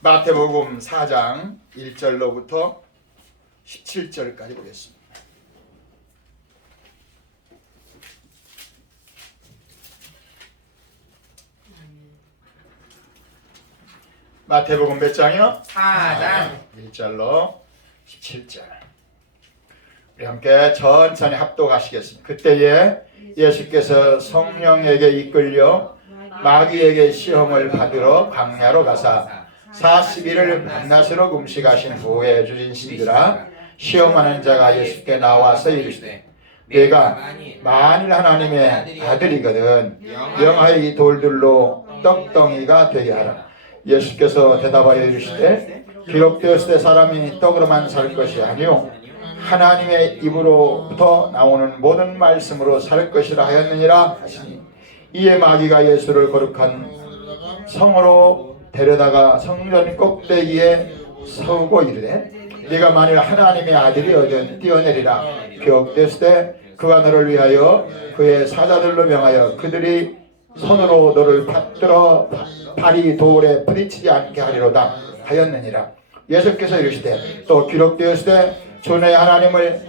마태복음 4장 1절로부터 17절까지 보겠습니다. 마태복음 몇 장이요? 4장 1절로 17절. 우리 함께 천천히 합독하시겠습니다. 그때에 예수께서 성령에게 이끌려 마귀에게 시험을 받으러 광야로 가사 40일을 밤낮으로 금식하신 후에 주신 신들아, 시험하는 자가 예수께 나와서 이르시되 내가 만일 하나님의 아들이거든 명하여 이 돌들로 떡덩이가 되게 하라. 예수께서 대답하여 이르시되 기록되었을 때 사람이 떡으로만 살 것이 아니요 하나님의 입으로부터 나오는 모든 말씀으로 살 것이라 하였느니라 하시니, 이에 마귀가 예수를 거룩한 성으로 데려다가 성전 꼭대기에 서고 이르되 네가 만일 하나님의 아들이거든 뛰어내리라. 기록되었을 때 그가 너를 위하여 그의 사자들로 명하여 그들이 손으로 너를 받들어 발이 돌에 부딪히지 않게 하리로다 하였느니라. 예수께서 이르시되 또 기록되었을 때 전에 하나님을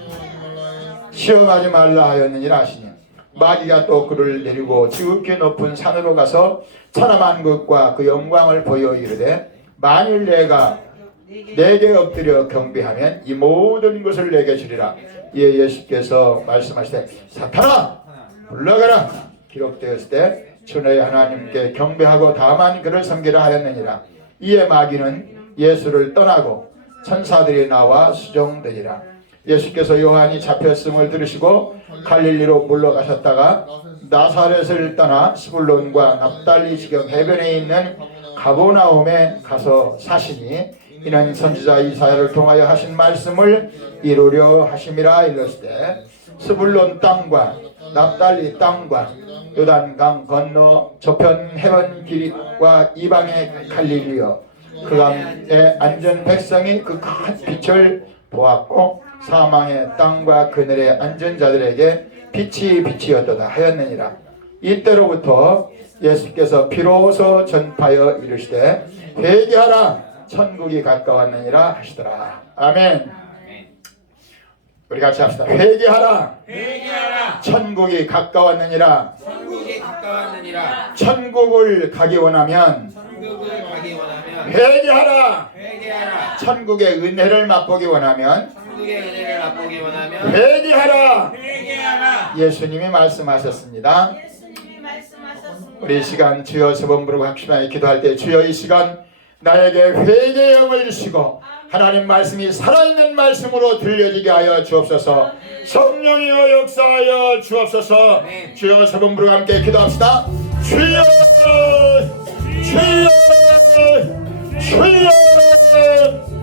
시험하지 말라 하였느니라 하시니, 마귀가 또 그를 데리고 지극히 높은 산으로 가서 천하만 것과 그 영광을 보여 이르되 만일 내가 내게 엎드려 경배하면 이 모든 것을 내게 주리라. 이에 예수께서 말씀하시되 사탄아 물러가라. 기록되었을 때 전에 하나님께 경배하고 다만 그를 섬기라 하였느니라. 이에 마귀는 예수를 떠나고 천사들이 나와 수종되니라. 예수께서 요한이 잡혔음을 들으시고 갈릴리로 물러가셨다가 나사렛을 떠나 스불론과 납달리 지경 해변에 있는 가보나움에 가서 사시니, 이는 선지자 이사야를 통하여 하신 말씀을 이루려 하심이라. 이르시되 스불론 땅과 납달리 땅과 요단강 건너 저편 해변 길과 이방의 갈릴리여, 그 강에 앉은 백성이 그 큰 빛을 보았고 사망의 땅과 그늘에 앉은 자들에게 빛이 빛이었도다 하였느니라. 이때로부터 예수께서 비로소 전파하여 이르시되 회개하라 천국이 가까웠느니라 하시더라. 아멘. 우리 같이 합시다. 회개하라. 회개하라. 천국이 가까웠느니라. 천국이 가까웠느니라. 천국을 가기 원하면 천국을 가기 원하면 회개하라. 회개하라. 천국의 은혜를 맛보기 원하면 천국의 은혜를 맛보기 원하면 회개하라. 회개하라. 예수님이 말씀하셨습니다. 우리 이 시간 주여 세 번 부르고 합심하여 기도할 때, 주여 이 시간 나에게 회개의 영을 주시고 하나님 말씀이 살아있는 말씀으로 들려지게 하여 주옵소서. 성령이여 역사하여 주옵소서. 주여 세 번 부르고 함께 기도합시다. 주여 주여 주여.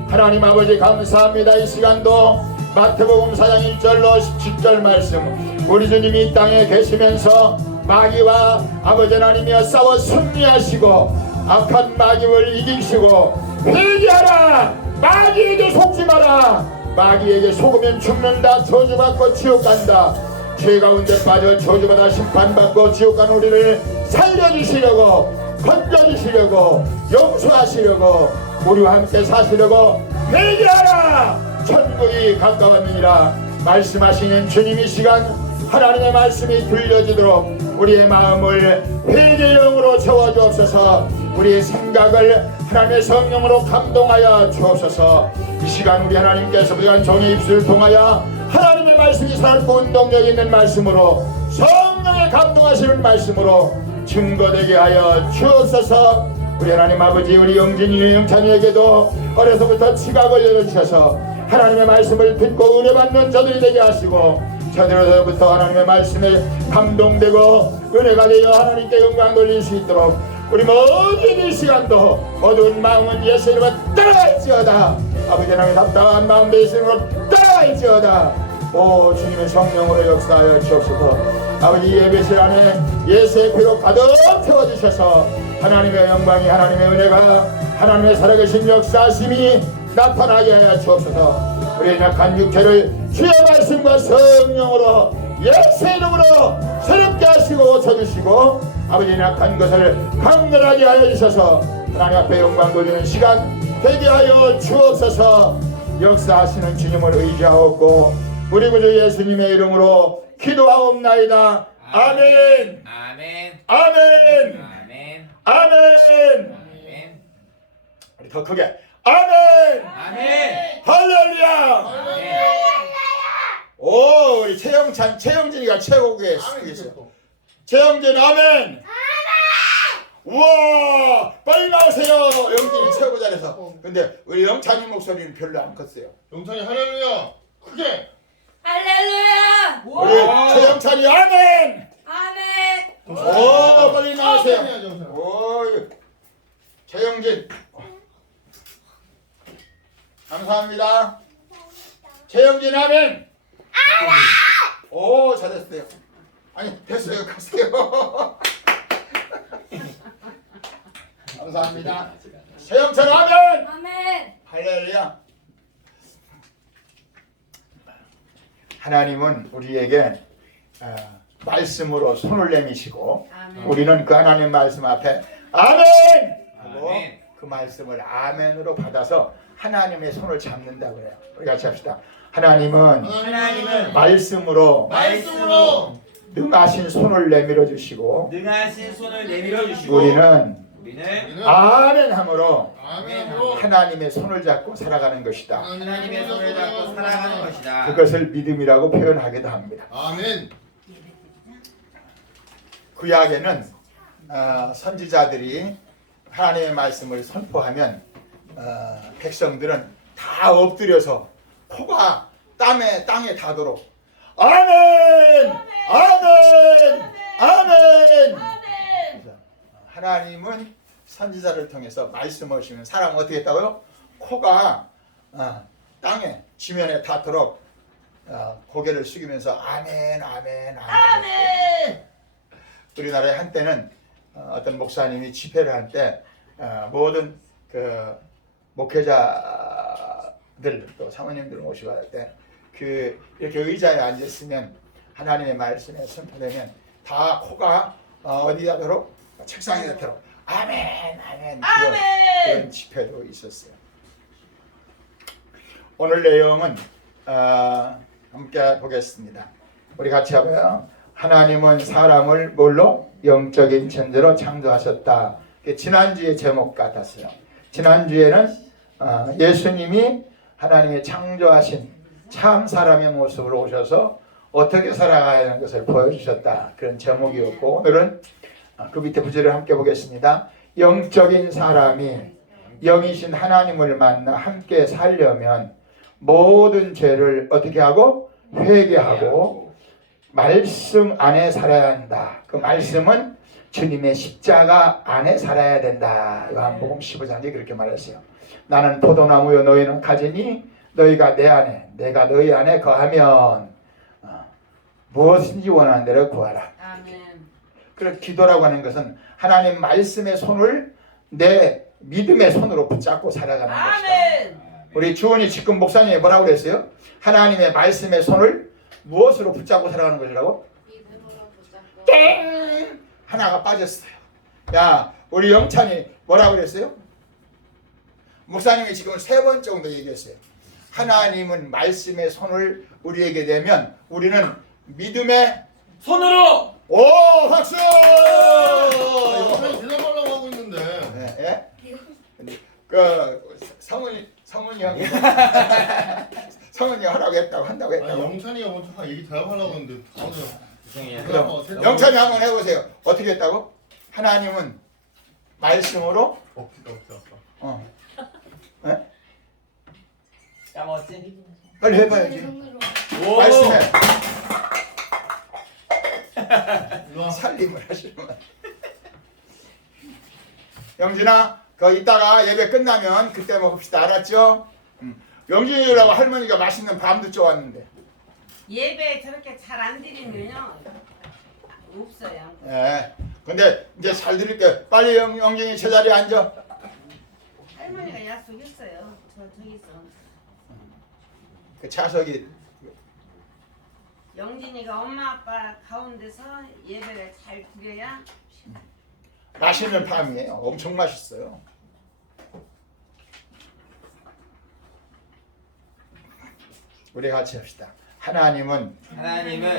하나님 아버지 감사합니다. 이 시간도 마태복음 4장 1절로 17절 말씀, 우리 주님이 이 땅에 계시면서 마귀와 아버지 하나님이여 싸워 승리하시고 악한 마귀를 이기시고 회개하라. 마귀에게 속지 마라. 마귀에게 속으면 죽는다. 저주받고 지옥 간다. 죄 가운데 빠져 저주받아 심판받고 지옥 간 우리를 살려주시려고, 건져주시려고, 용서하시려고, 우리와 함께 사시려고 회개하라. 천국이 가까웠느니라 말씀하시는 주님, 이 시간 하나님의 말씀이 들려지도록 우리의 마음을 회개의 영으로 채워주옵소서. 우리의 생각을 하나님의 성령으로 감동하여 주옵소서. 이 시간 우리 하나님께서 부족한 종의 입술을 통하여 하나님의 말씀이 살고 운동력 있는 말씀으로, 성령의 감동하시는 말씀으로 증거되게 하여 주옵소서. 우리 하나님 아버지, 우리 영진이 영찬이에게도 어려서부터 지각을 열어주셔서 하나님의 말씀을 듣고 은혜받는 저들이 되게 하시고, 저들로부터 하나님의 말씀에 감동되고 은혜가 되어 하나님께 영광 돌릴 수 있도록 우리 모든 이 시간도 어두운 마음은 예수 이름으로 떠나갈지어다. 아버지 하나님의 답답한 마음도 예수 이름으로 떠나갈지어다. 오 주님의 성령으로 역사하여 주옵소서. 아버지 예배실 안에 예수의 피로 가득 채워주셔서 하나님의 영광이, 하나님의 은혜가, 하나님의 살아계신 역사심이 나타나게 하여 주옵소서. 우리의 약한 육체를 주의 말씀과 성령으로 예수 이름으로 새롭게 하시고 고쳐주시고, 아버지의 약한 것을 강건하게 하여 주셔서 하나님 앞에 영광 돌리는 시간 되게 하여 주옵소서. 역사하시는 주님을 의지하옵고 우리 구주 예수님의 이름으로 기도하옵나이다. 아멘. 아멘. 아멘. 아멘. 아멘. 아멘. 우리 더 크게 아멘. 아멘. 할렐루야. 아멘. 오, 우리 최영진이가 최고의 스피커. 최영진 아멘. 우와, 빨리 나오세요. 영진이 최고 잘해서. 근데 우리 영찬이 목소리는 별로 안 컸어요. 영찬이 할렐루야 크게. 할렐루야! 우리 최영찬이 아멘. 아멘! 오, 빨리 나오세요. 해야죠, 영찬아. 오, 최영진. 감사합니다. 최영진 아멘. 오, 잘했어요. 아니, 됐어요. 가세요. 감사합니다. 최영찬 아멘. 아멘! 할렐루야. 하나님은 우리에게 말씀으로 손을 내미시고 아멘. 우리는 그 하나님 말씀 앞에 아멘 하고 아멘. 그 말씀을 아멘으로 받아서 하나님의 손을 잡는다 그래요. 우리 같이 합시다. 하나님은 하나님은 말씀으로 말씀으로 능하신 손을 내밀어 주시고 능하신 손을 내밀어 주시고 우리는 우리는 아멘 함으로 아멘으로 하나님의 손을 잡고 살아가는 것이다. 하나님의 손을 잡고 살아가는 것이다. 그것을 믿음이라고 표현하기도 합니다. 아멘. 구약에는 선지자들이 하나님의 말씀을 선포하면 백성들은 다 엎드려서 코가 땅에 닿도록 아멘! 아멘! 아멘! 그래서 하나님은 선지자를 통해서 말씀하시면 사람은 어떻게 했다고요? 코가 땅에 지면에 닿도록 고개를 숙이면서 아멘 아멘 아멘. 우리나라에 한때는 어떤 목사님이 집회를 할 때 모든 그 목회자들 또 사모님들 모시고 할 때 그 이렇게 의자에 앉았으면 하나님의 말씀에 선포되면 다 코가 어디 닿도록 책상에 닿도록 아멘 아멘 그런 집회도 있었어요. 오늘 내용은 함께 보겠습니다. 우리 같이 해봐요. 하나님은 사람을 뭘로? 영적인 존재로 창조하셨다. 지난주의 제목 같았어요. 지난주에는 예수님이 하나님의 창조하신 참 사람의 모습으로 오셔서 어떻게 살아가야 하는 것을 보여주셨다. 그런 제목이었고 오늘은 그 밑에 구절을 함께 보겠습니다. 영적인 사람이 영이신 하나님을 만나 함께 살려면 모든 죄를 어떻게 하고? 회개하고 말씀 안에 살아야 한다. 그 말씀은 주님의 십자가 안에 살아야 된다. 요한복음 15장에 그렇게 말했어요. 나는 포도나무요 너희는 가지니 너희가 내 안에 내가 너희 안에 거하면 무엇인지 원하는 대로 구하라. 아멘. 그래서 기도라고 하는 것은 하나님 말씀의 손을 내 믿음의 손으로 붙잡고 살아가는 것이다. 아멘. 우리 주원이 지금 목사님이 뭐라고 그랬어요? 하나님의 말씀의 손을 무엇으로 붙잡고 살아가는 것이라고? 믿음으로 붙잡고. 땡! 하나가 빠졌어요. 야, 우리 영찬이 뭐라고 그랬어요? 목사님이 지금 3번 정도 얘기했어요. 하나님은 말씀의 손을 우리에게 내면 우리는 믿음의 손으로 오 박수! 영찬이 대답하려고 하고 있는데. 예? 그 성훈이 형이 성훈이 하라고 했다고 한다고 아니 했다고. 영찬이가 먼저 얘기 대답하려고 했는데 다들 죄송해요. 그럼 영찬이 한번 해보세요. 어떻게 했다고? 하나님은 말씀으로 없다. 예? 까먹었지? 빨리 해봐야지. 오. 말씀에 일로 와. 살림을 하시면. 영진아, 그 이따가 예배 끝나면 그때 먹읍시다. 알았죠? 영진이라고 할머니가 맛있는 밤도 쪼았는데. 예배 저렇게 잘 안 드리면요. 없어요. 예. 근데 이제 잘 드릴게. 빨리 영진이 제자리에 앉아. 할머니가 약속했어요. 저기서. 그 차석이 영진이가 엄마 아빠 가운데서 예배를 잘 드려야 맛있는 밤이에요. 엄청 맛있어요. 우리 같이 합시다. 하나님은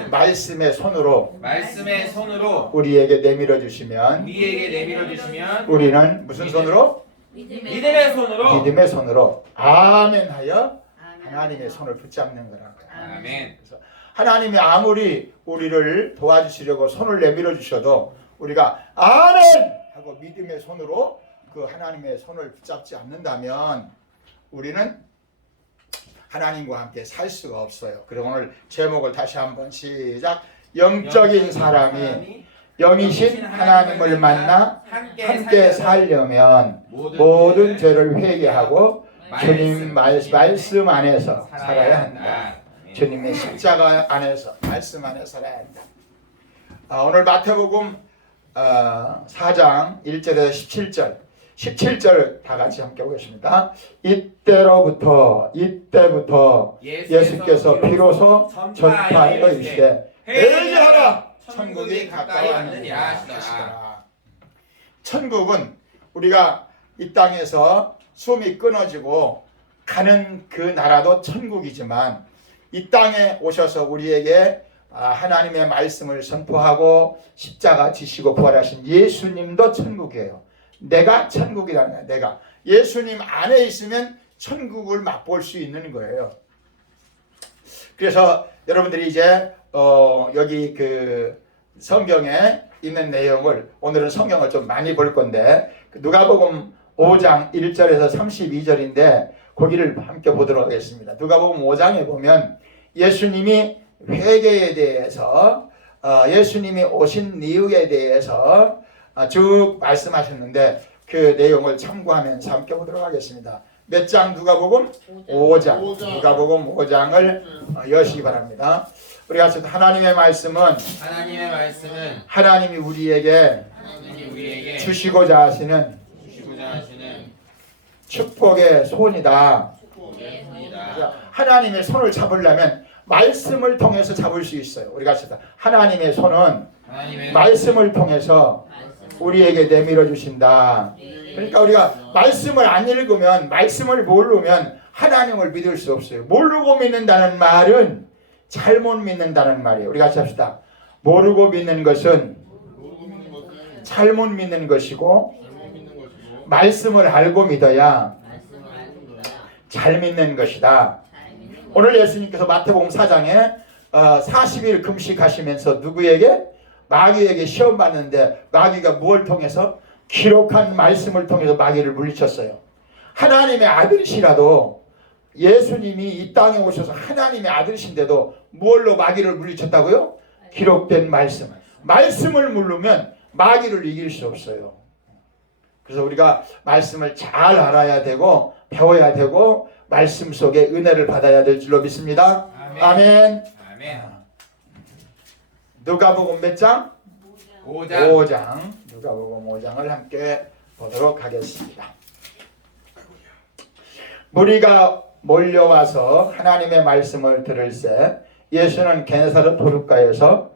말씀의 손으로 말씀의 손으로 우리에게 내밀어 주시면 우리에게 내밀어 주시면 우리는 무슨 손으로? 믿음의 손으로 믿음의 손으로 아멘 하여 하나님의 손을 붙잡는 거라고요. 아멘. 그래서 하나님이 아무리 우리를 도와주시려고 손을 내밀어 주셔도 우리가 아멘 하고 믿음의 손으로 그 하나님의 손을 붙잡지 않는다면 우리는 하나님과 함께 살 수가 없어요. 그리고 오늘 제목을 다시 한번 시작. 영적인 사람이 영이신 하나님을 만나 함께 살려면 모든 죄를 회개하고 주님 말씀 안에서 살아야 한다. 주님의 십자가 안에서 말씀 안에 살아야 한다. 오늘 마태복음 4장 1절에서 17절 다 같이 함께 보겠습니다. 이때부터 예수께서 비로소 전파하여 이르시되 회개하라 천국이 가까이 왔느니라 하시더라. 천국은 우리가 이 땅에서 숨이 끊어지고 가는 그 나라도 천국이지만 이 땅에 오셔서 우리에게 하나님의 말씀을 선포하고 십자가 지시고 부활하신 예수님도 천국이에요. 내가 천국이라는 거야. 내가 예수님 안에 있으면 천국을 맛볼 수 있는 거예요. 그래서 여러분들이 이제 여기 그 성경에 있는 내용을 오늘은 성경을 좀 많이 볼 건데 누가복음 5장 1절에서 32절인데 거기를 함께 보도록 하겠습니다. 누가복음 5장에 보면 예수님이 회개에 대해서 예수님이 오신 이유에 대해서 쭉 말씀하셨는데 그 내용을 참고하면서 함께 보도록 하겠습니다. 몇 장 누가복음? 5장. 누가복음 5장을 여시기 바랍니다. 우리 같이 하나님의 말씀은 하나님이 우리에게 주시고자 하시는 축복의 손이다. 하나님의 손을 잡으려면 말씀을 통해서 잡을 수 있어요. 우리 같이 하나님의 손은 말씀을 통해서 우리에게 내밀어 주신다. 그러니까 우리가 말씀을 안 읽으면 말씀을 모르면 하나님을 믿을 수 없어요. 모르고 믿는다는 말은 잘못 믿는다는 말이에요. 우리 같이 합시다. 모르고 믿는 것은 잘못 믿는 것이고 말씀을 알고 믿어야 잘 믿는 것이다. 오늘 예수님께서 마태복음 4장에 40일 금식하시면서 누구에게? 마귀에게 시험 받는데 마귀가 무엇을 통해서? 기록한 말씀을 통해서 마귀를 물리쳤어요. 하나님의 아들이시라도 예수님이 이 땅에 오셔서 하나님의 아들이신데도 무엇로 마귀를 물리쳤다고요? 기록된 말씀. 말씀을 물르면 마귀를 이길 수 없어요. 그래서 우리가 말씀을 잘 알아야 되고 배워야 되고 말씀 속에 은혜를 받아야 될 줄로 믿습니다. 아멘. 누가복음 몇 장? 5장. 누가복음 5장을 함께 보도록 하겠습니다. 무리가 몰려와서 하나님의 말씀을 들을새 예수는 게네사렛 도둑가에서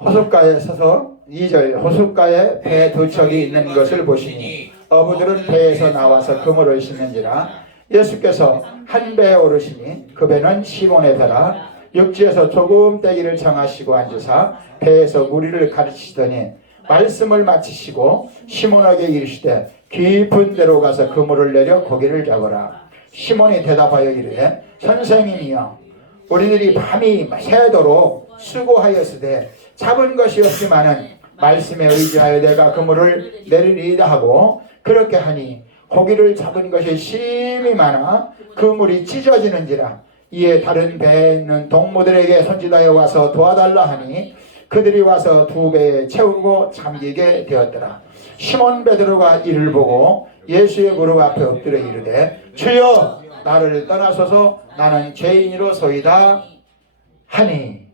호숫가에 서서 2절 호숫가에 배 두 척이 있는 것을 보시니 어부들은 배에서 나와서 그물을 싣는지라. 예수께서 한 배에 오르시니 그 배는 시몬의 배라. 육지에서 조금 떼기를 정하시고 앉으사 배에서 무리를 가르치시더니 말씀을 마치시고 시몬에게 이르시되 깊은 데로 가서 그물을 내려 고기를 잡으라. 시몬이 대답하여 이르되 선생님이여 우리들이 밤이 새도록 수고하였으되 잡은 것이 없지만은 말씀에 의지하여 내가 그물을 내리리이다 하고 그렇게 하니 고기를 잡은 것이 심히 많아 그물이 찢어지는지라. 이에 다른 배에 있는 동무들에게 손짓하여 와서 도와달라 하니 그들이 와서 두 배에 채우고 잠기게 되었더라. 시몬 베드로가 이를 보고 예수의 무릎 앞에 엎드려 이르되 주여 나를 떠나소서 나는 죄인이로소이다 하니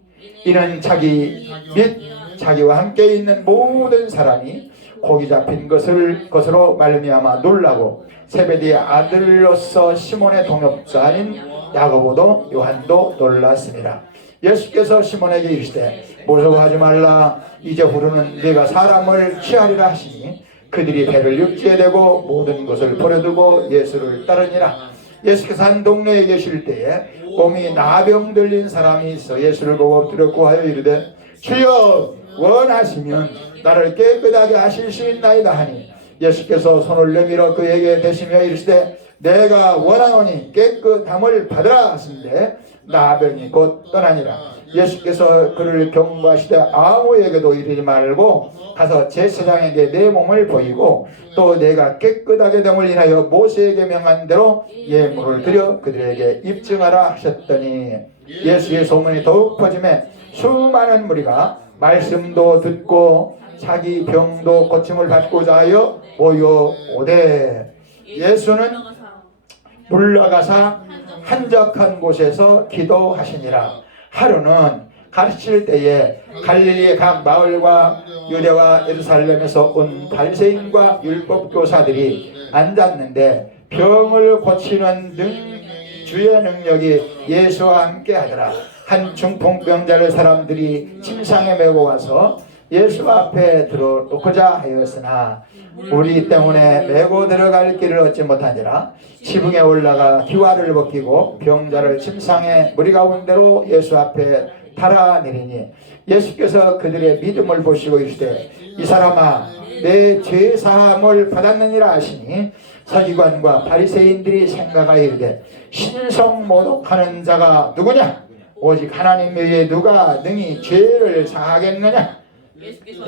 이는 자기 및 자기와 함께 있는 모든 사람이 고기 잡힌 것으로 말미암아 놀라고 세베대의 아들로서 시몬의 동역자인 야고보도 요한도 놀랐습니다. 예수께서 시몬에게 이르시되 무서워하지 말라. 이제 후로는 네가 사람을 취하리라 하시니 그들이 배를 육지에 대고 모든 것을 버려두고 예수를 따르니라. 예수께서 한 동네에 계실 때에 몸이 나병 들린 사람이 있어 예수를 보고 엎드려 구하여 이르되 주여 원하시면 나를 깨끗하게 하실 수 있나이다 하니 예수께서 손을 내밀어 그에게 대시며 이르시되 내가 원하노니 깨끗함을 받으라 하신대 나병이 곧 떠나니라. 예수께서 그를 경고하시되 아무에게도 이르지 말고 가서 제사장에게 내 몸을 보이고 또 내가 깨끗하게 됨을 인하여 모세에게 명한 대로 예물을 드려 그들에게 입증하라 하셨더니 예수의 소문이 더욱 퍼지매 수많은 무리가 말씀도 듣고 자기 병도 고침을 받고자 하여 모여오되 예수는 물러가사 한적한 곳에서 기도하시니라. 하루는 가르칠 때에 갈릴리의 각 마을과 유대와 예루살렘에서 온 바리새인과 율법 교사들이 앉았는데 병을 고치는 주의 능력이 예수와 함께 하더라. 한 중풍병자를 사람들이 침상에 메고 와서 예수 앞에 들어놓고자 하였으나 우리 때문에 메고 들어갈 길을 얻지 못하니라. 지붕에 올라가 기와를 벗기고 병자를 침상에 무리 가운데로 예수 앞에 달아내리니 예수께서 그들의 믿음을 보시고 이르시되 이 사람아 내 죄 사함을 받았느니라 하시니 서기관과 바리새인들이 생각하여 이르되 신성 모독하는 자가 누구냐? 오직 하나님 외에 누가 능히 죄를 사하겠느냐?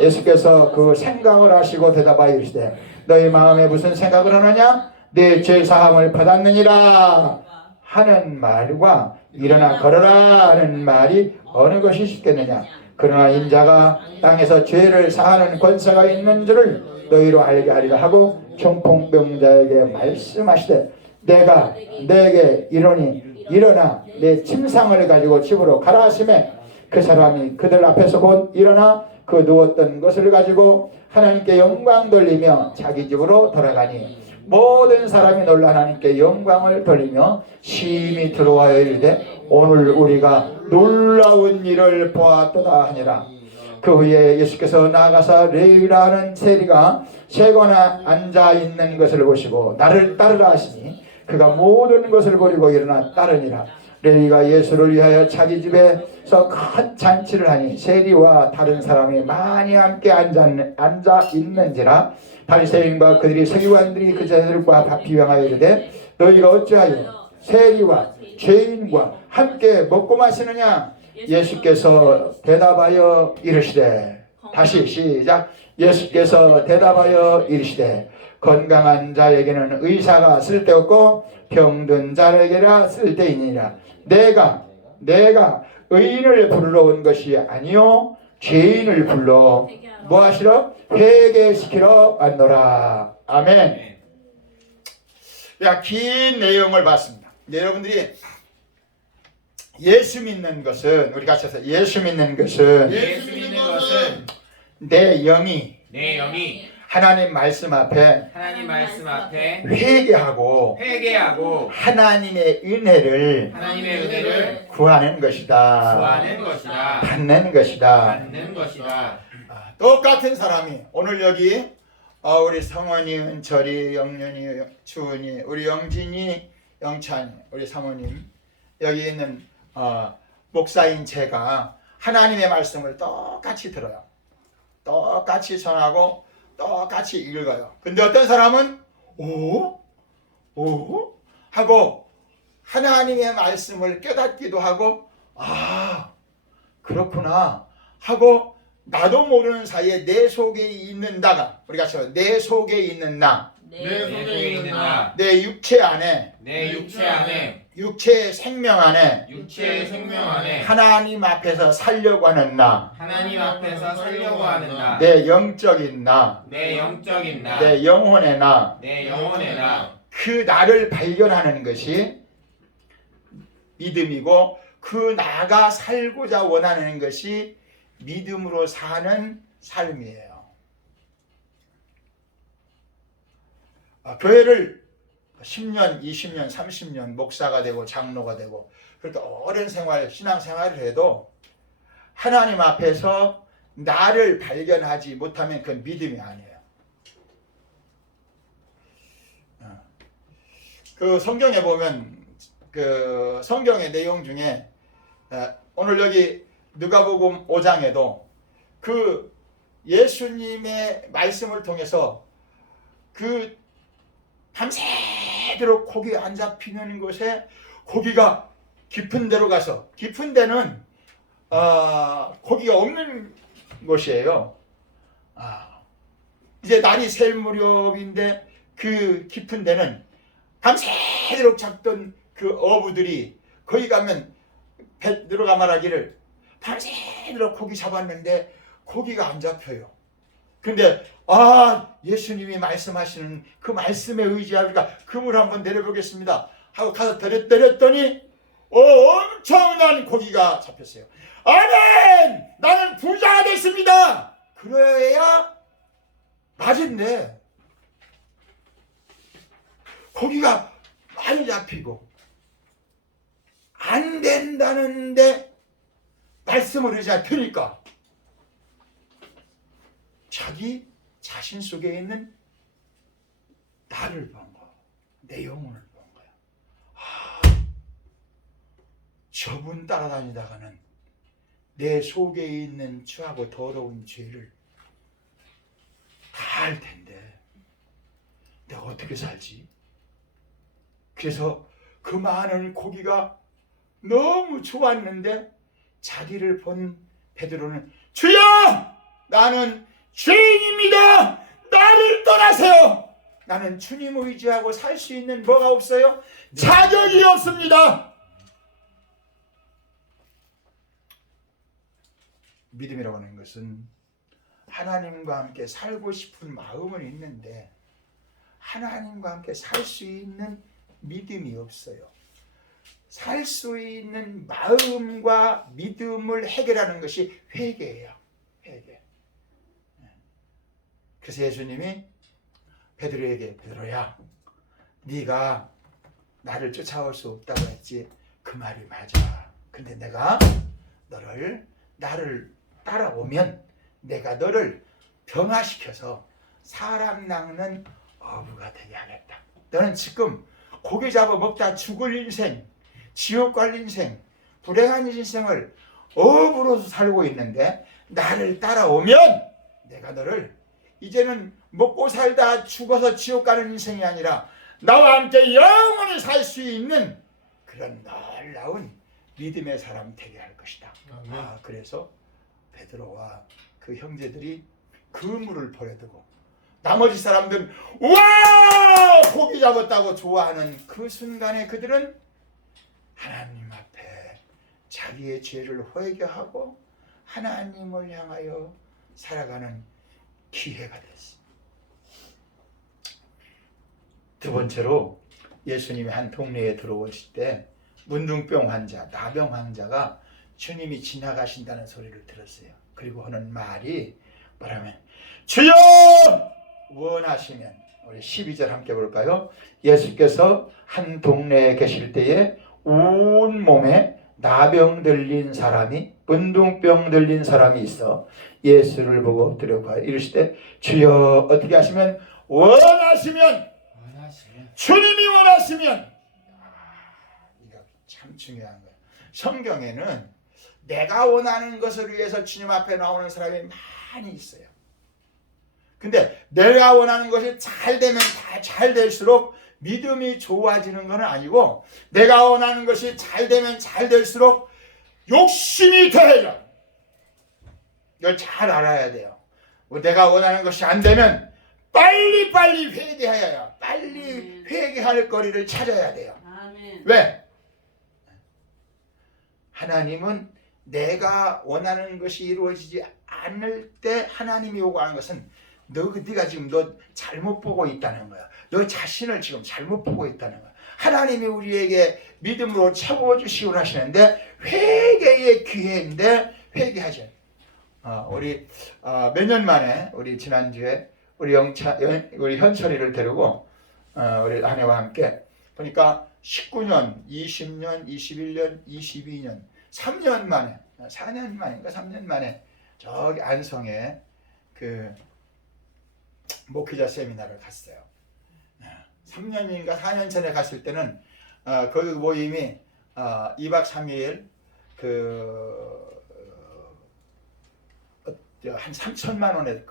예수께서 그 생각을 하시고 대답하여 이르시되 너희 마음에 무슨 생각을 하느냐? 내 죄 사함을 받았느니라 하는 말과 일어나 걸어라 하는 말이 어느 것이 쉽겠느냐? 그러나 인자가 땅에서 죄를 사하는 권세가 있는 줄을 너희로 알게 하리라 하고 중풍병자에게 말씀하시되 내가 내게 이르니 일어나 내 침상을 가지고 집으로 가라 하시매 그 사람이 그들 앞에서 곧 일어나 그 누웠던 것을 가지고 하나님께 영광 돌리며 자기 집으로 돌아가니 모든 사람이 놀라 하나님께 영광을 돌리며 심히 들어와여 이르되 오늘 우리가 놀라운 일을 보았도다 하니라. 그 후에 예수께서 나가사 레위라 하는 세리가 세관에 앉아 있는 것을 보시고 나를 따르라 하시니 그가 모든 것을 버리고 일어나 따르니라. 레위가 예수를 위하여 자기 집에서 큰 잔치를 하니 세리와 다른 사람이 많이 함께 앉아 있는지라. 바리새인과 그들이 서기관들이 그 자들과 비방하여 이르되 너희가 어찌하여 세리와 죄인과 함께 먹고 마시느냐? 예수께서 대답하여 이르시되 다시 시작. 예수께서 대답하여 이르시되 건강한 자에게는 의사가 쓸데없고 병든 자에게라 쓸데있느니라. 내가 의인을 부르러 온 것이 아니요 죄인을 불러 뭐하시러? 회개시키러 왔노라. 아멘. 야, 긴 내용을 봤습니다. 여러분들이 예수 믿는 것은 우리 같이 해서 예수 믿는 것은 내 영이 하나님 말씀 앞에 회개하고 하나님의 은혜를 구하는 것이다. 받는 것이다. 똑같은 사람이 오늘 여기 우리 성원이, 은철이, 영년이, 주은이, 우리 영진이, 영찬이, 우리 사모님 여기 있는 목사인 제가 하나님의 말씀을 똑같이 들어요. 똑같이 전하고 똑같이 읽어요. 근데 어떤 사람은 오? 하고 하나님의 말씀을 깨닫기도 하고 아 그렇구나 하고 나도 모르는 사이에 내 속에 있는 나가 우리가 내 속에 있는 나 내 육체 안에 육체의 생명 안에 하나님 앞에서 살려고 하는 나 내 영적인 나 내 영혼의 나 그 나를 발견하는 것이 믿음이고 그 나가 살고자 원하는 것이 믿음으로 사는 삶이에요. 교회를 10년, 20년, 30년 목사가 되고 장로가 되고 그렇게 오랜 생활, 신앙생활을 해도 하나님 앞에서 나를 발견하지 못하면 그건 믿음이 아니에요. 그 성경에 보면 그 성경의 내용 중에 오늘 여기 누가복음 5장에도 그 예수님의 말씀을 통해서 그 밤새도록 고기 안 잡히는 곳에 고기가 깊은 데로 가서, 깊은 데는 고기가 없는 곳이에요. 이제 날이 셀 무렵인데 그 깊은 데는 밤새도록 잡던 그 어부들이 거기 가면 배 들어가 말하기를 밤새도록 고기 잡았는데 고기가 안 잡혀요. 근데 예수님이 말씀하시는 그 말씀에 의지하니까 그물 한번 내려보겠습니다 하고 가서 내렸더니 엄청난 고기가 잡혔어요. 아멘! 나는 부자가 됐습니다. 그래야 맞은데 고기가 많이 잡히고 안 된다는데 말씀을 의지하니까 자기 자신 속에 있는 나를 본 거, 내 영혼을 본 거야. 저분 따라다니다가는 내 속에 있는 추하고 더러운 죄를 다 알 텐데 내가 어떻게 살지? 그래서 그 많은 고기가 너무 좋았는데 자기를 본 베드로는 주여! 나는 죄인입니다. 나를 떠나세요. 나는 주님 의지하고 살 수 있는 뭐가 없어요? 자격이 없습니다. 믿음이라고 하는 것은 하나님과 함께 살고 싶은 마음은 있는데 하나님과 함께 살 수 있는 믿음이 없어요. 살 수 있는 마음과 믿음을 해결하는 것이 회개예요. 회개. 그래서 예수님이 베드로에게 베드로야, 네가 나를 쫓아올 수 없다고 했지. 그 말이 맞아. 근데 내가 나를 따라오면 내가 너를 변화시켜서 사람 낚는 어부가 되게 하겠다. 너는 지금 고기 잡아 먹다 죽을 인생, 지옥 갈 인생, 불행한 인생을 어부로서 살고 있는데 나를 따라오면 내가 너를 이제는 먹고 살다 죽어서 지옥 가는 인생이 아니라 나와 함께 영원히 살 수 있는 그런 놀라운 믿음의 사람 되게 할 것이다. 그래서 베드로와 그 형제들이 그물을 버려두고 나머지 사람들은 와! 고기 잡았다고 좋아하는 그 순간에 그들은 하나님 앞에 자기의 죄를 회개하고 하나님을 향하여 살아가는 기회가 됐어. 두 번째로 예수님이 한 동네에 들어오실 때 문둥병 환자, 나병 환자가 주님이 지나가신다는 소리를 들었어요. 그리고 하는 말이 뭐라면 주여 원하시면, 우리 12절 함께 볼까요? 예수께서 한 동네에 계실 때에 온 몸에 나병 들린 사람이, 문둥병 들린 사람이 있어 예수를 보고 엎드려고 이르시되 주여 어떻게 하시면 원하시면 주님이 원하시면. 이거 참 중요한 거예요. 성경에는 내가 원하는 것을 위해서 주님 앞에 나오는 사람이 많이 있어요. 근데 내가 원하는 것이 잘 되면 잘 될수록 믿음이 좋아지는 건 아니고 내가 원하는 것이 잘 되면 잘 될수록 욕심이 더해져. 이걸 잘 알아야 돼요. 내가 원하는 것이 안 되면 빨리 회개해야 해요. 빨리 회개할 거리를 찾아야 돼요. 아멘. 왜? 하나님은 내가 원하는 것이 이루어지지 않을 때 하나님이 요구하는 것은 네가 지금 너 잘못 보고 있다는 거야. 너 자신을 지금 잘못 보고 있다는 거야. 하나님이 우리에게 믿음으로 채워주시고 하시는데 회개의 기회인데 회개하죠. 우리 몇 년 만에 우리 지난주에 우리 현철이를 데리고 우리 아내와 함께 보니까 19년, 20년, 21년, 22년 3년 만에 4년 만인가 3년 만에 저기 안성에 그 목회자 세미나를 갔어요. 3년인가 4년 전에 갔을 때는 거기 모임이 2박 3일 한 3천만 원에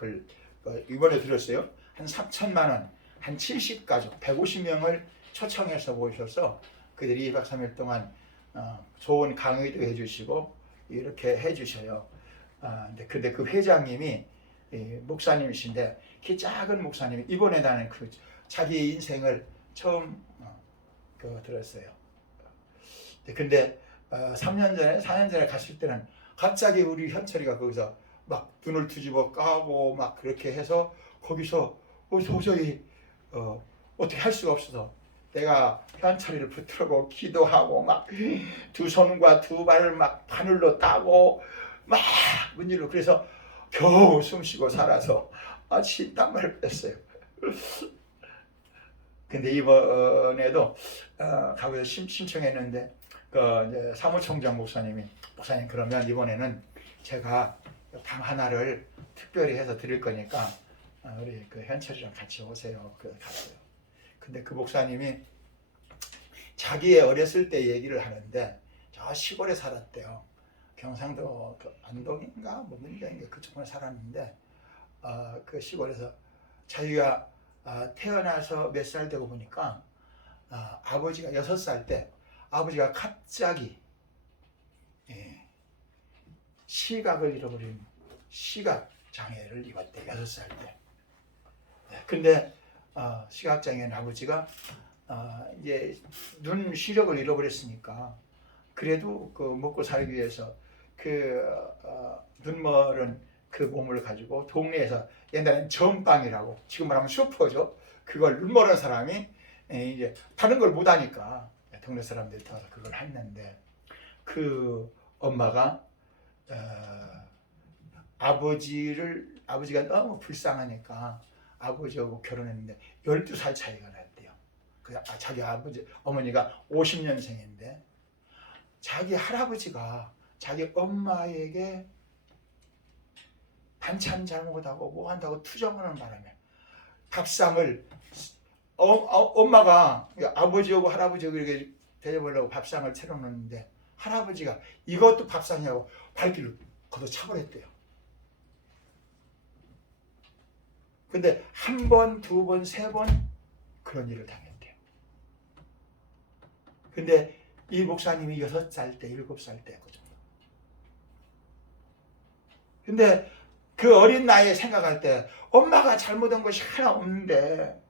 이번에 들었어요. 한 3천만 원, 한 70가족, 150명을 초청해서 모셔서 그들이 2박 3일 동안 좋은 강의도 해주시고 이렇게 해주셔요. 근데 그 회장님이 목사님이신데 그 작은 목사님이 이번에 나는 그 자기의 인생을 처음 들었어요. 근데 3년 전에 4년 전에 갔을 때는 갑자기 우리 현철이가 거기서 막 눈을 뒤집어 까고 막 그렇게 해서 거기서 도저히 어떻게 할 수가 없어서 내가 현철이를 붙들고 기도하고 막 두 손과 두 발을 막 바늘로 따고 막 문질러 그래서 겨우 숨쉬고 살아서 땀을 뺐어요. 근데 이번에도 가서 신청했는데 이제 사무총장 목사님 그러면 이번에는 제가 방 하나를 특별히 해서 드릴 거니까 우리 그 현철이랑 같이 오세요. 갔어요. 근데 그 목사님이 자기의 어렸을 때 얘기를 하는데 저 시골에 살았대요. 경상도 안동인가 뭐 문정인가 그쪽에 살았는데 그 시골에서 자기가 태어나서 몇 살 되고 보니까 아버지가 6살 때 아버지가 갑자기 시각을 잃어버린 시각 장애를 입었대. 6살 때. 근데 시각장애인 아버지가 이제 눈 시력을 잃어버렸으니까 그래도 그 먹고 살기 위해서 그 눈멀은 그 몸을 가지고 동네에서 옛날엔 전빵이라고 지금 말하면 슈퍼죠. 그걸 눈멀은 사람이 이제 다른 걸 못하니까 동네 사람들이 다 그걸 했는데 그 엄마가 아버지가 너무 불쌍하니까 아버지하고 결혼했는데 12살 차이가 났대요. 자기 어머니가 50년생인데 자기 할아버지가 자기 엄마에게 반찬 잘못하고 뭐 한다고 투정하는 바람에 밥상을 엄마가 아버지하고 할아버지하고 이렇게 대접하려고 밥상을 차려놓는데 할아버지가 이것도 밥상이라고 발길을 걷어차버렸대요. 근데 한 번, 두 번, 세 번 그런 일을 당했대요. 근데 이 목사님이 6살 때, 7살 때였거든요. 근데 그 어린 나이에 생각할 때 엄마가 잘못한 것이 하나 없는데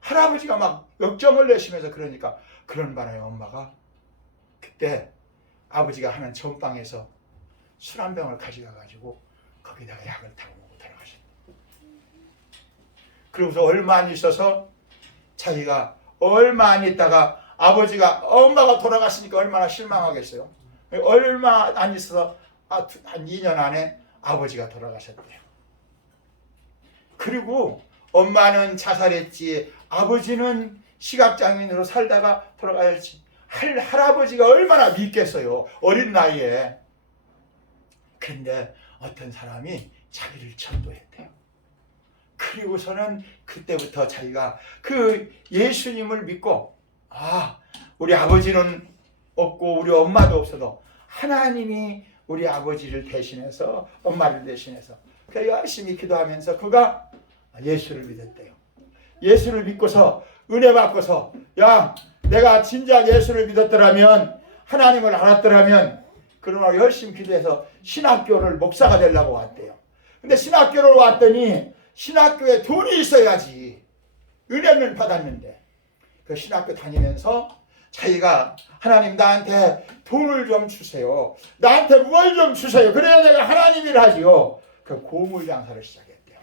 할아버지가 막 역정을 내시면서 그러니까 그런 바람에 엄마가 그때 아버지가 하는 전방에서 술 한 병을 가져가가지고 거기다가 약을 타고 먹고 돌아가셨대요. 그러고서 얼마 안 있어서 자기가 얼마 안 있다가 엄마가 돌아갔으니까 얼마나 실망하겠어요. 얼마 안 있어서 한 2년 안에 아버지가 돌아가셨대요. 그리고 엄마는 자살했지 아버지는 시각장애인으로 살다가 돌아가야지 할아버지가 얼마나 믿겠어요. 어린 나이에. 근데 어떤 사람이 자기를 전도했대요. 그리고서는 그때부터 자기가 그 예수님을 믿고 우리 아버지는 없고 우리 엄마도 없어도 하나님이 우리 아버지를 대신해서 엄마를 대신해서 열심히 기도하면서 그가 예수를 믿었대요. 예수를 믿고서 은혜 받고서 내가 진짜 예수를 믿었더라면 하나님을 알았더라면 그러나 열심히 기도해서 신학교를 목사가 되려고 왔대요. 근데 신학교를 왔더니 신학교에 돈이 있어야지 은혜를 받았는데 그 신학교 다니면서 자기가 하나님 나한테 돈을 좀 주세요. 나한테 뭘 좀 주세요. 그래야 내가 하나님 일을 하지요. 그 고물 장사를 시작했대요.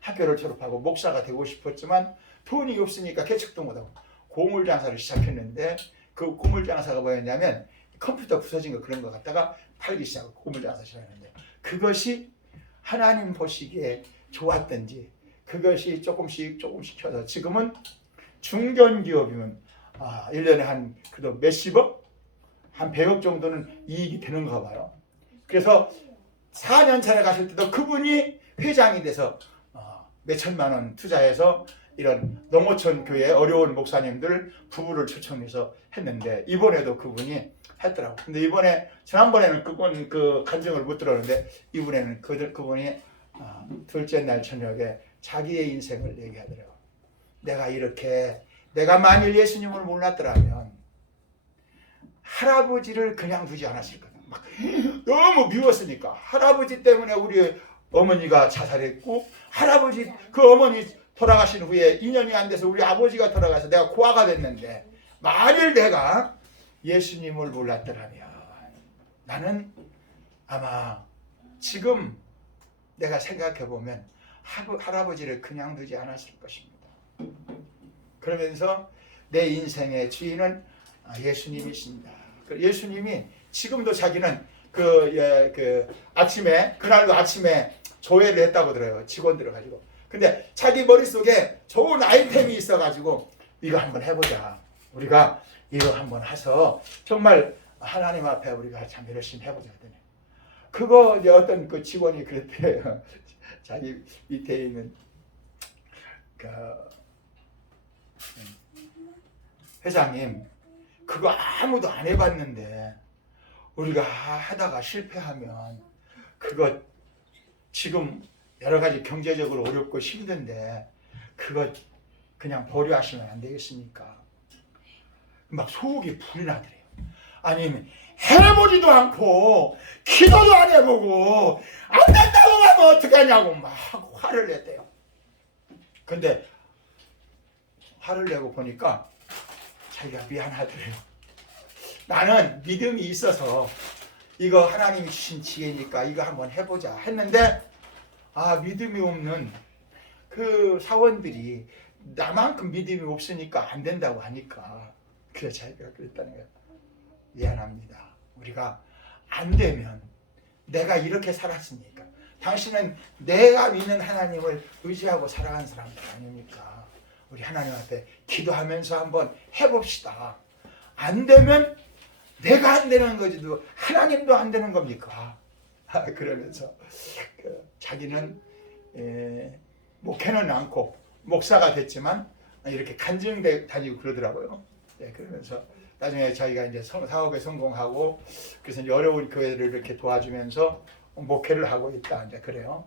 학교를 졸업하고 목사가 되고 싶었지만 돈이 없으니까 개척도 못하고 고물 장사를 시작했는데 그 고물 장사가 뭐였냐면 컴퓨터 부서진 거 그런 거 갖다가 팔기 시작하고 고물 장사 시작했는데 그것이 하나님 보시기에 좋았던지 그것이 조금씩 켜서 지금은 중견기업이면 1년에 한 그래도 몇십억? 한 100억 정도는 이익이 되는가 봐요. 그래서 4년 전에 갔을 때도 그분이 회장이 돼서 몇 천만 원 투자해서 이런 농어촌 교회 어려운 목사님들 부부를 초청해서 했는데 이번에도 그분이 했더라고. 근데 이번에 지난번에는 그분 그 간증을 못 들었는데 이번에는 그분이 둘째 날 저녁에 자기의 인생을 얘기하더라고. 내가 만일 예수님을 몰랐더라면 할아버지를 그냥 두지 않았을 거다. 막 너무 미웠으니까 할아버지 때문에 우리 어머니가 자살했고 할아버지 그 어머니 돌아가신 후에 2년이 안 돼서 우리 아버지가 돌아가서 내가 고아가 됐는데 만일 내가 예수님을 몰랐더라면 나는 아마 지금 내가 생각해 보면 할아버지를 그냥 두지 않았을 것입니다. 그러면서 내 인생의 주인은 예수님이십니다. 예수님이 지금도 자기는 아침에 그날도 아침에 조회를 했다고 들어요. 직원들을 가지고. 근데 자기 머릿속에 좋은 아이템이 있어가지고 이거 한번 해보자. 우리가 이거 한번 해서 정말 하나님 앞에 우리가 참 열심히 해보자. 그거 이제 어떤 그 직원이 그랬대요. 자기 밑에 있는 그 회장님 그거 아무도 안 해봤는데 우리가 하다가 실패하면 그거 지금 여러 가지 경제적으로 어렵고 힘든데 그거 그냥 보류하시면 안 되겠습니까? 막 속이 불이 나더래요. 아니면 해보지도 않고 기도도 안 해보고 안 된다고 하면 어떡하냐고 막 화를 냈대요. 근데 화를 내고 보니까 자기가 미안하더래요. 나는 믿음이 있어서 이거 하나님이 주신 지혜니까 이거 한번 해보자 했는데 믿음이 없는 그 사원들이 나만큼 믿음이 없으니까 안 된다고 하니까 그래서 자기가 그랬다는 거예요. 미안합니다. 우리가 안 되면 내가 이렇게 살았으니까 당신은 내가 믿는 하나님을 의지하고 살아간 사람들 아닙니까? 우리 하나님 앞에 기도하면서 한번 해봅시다. 안 되면 내가 안 되는 거지도 하나님도 안 되는 겁니까? 그러면서 자기는 목회는 않고 목사가 됐지만 이렇게 간증 다니고 그러더라고요. 그러면서 나중에 자기가 이제 사업에 성공하고 그래서 이제 어려운 교회를 이렇게 도와주면서 목회를 하고 있다. 이제 그래요.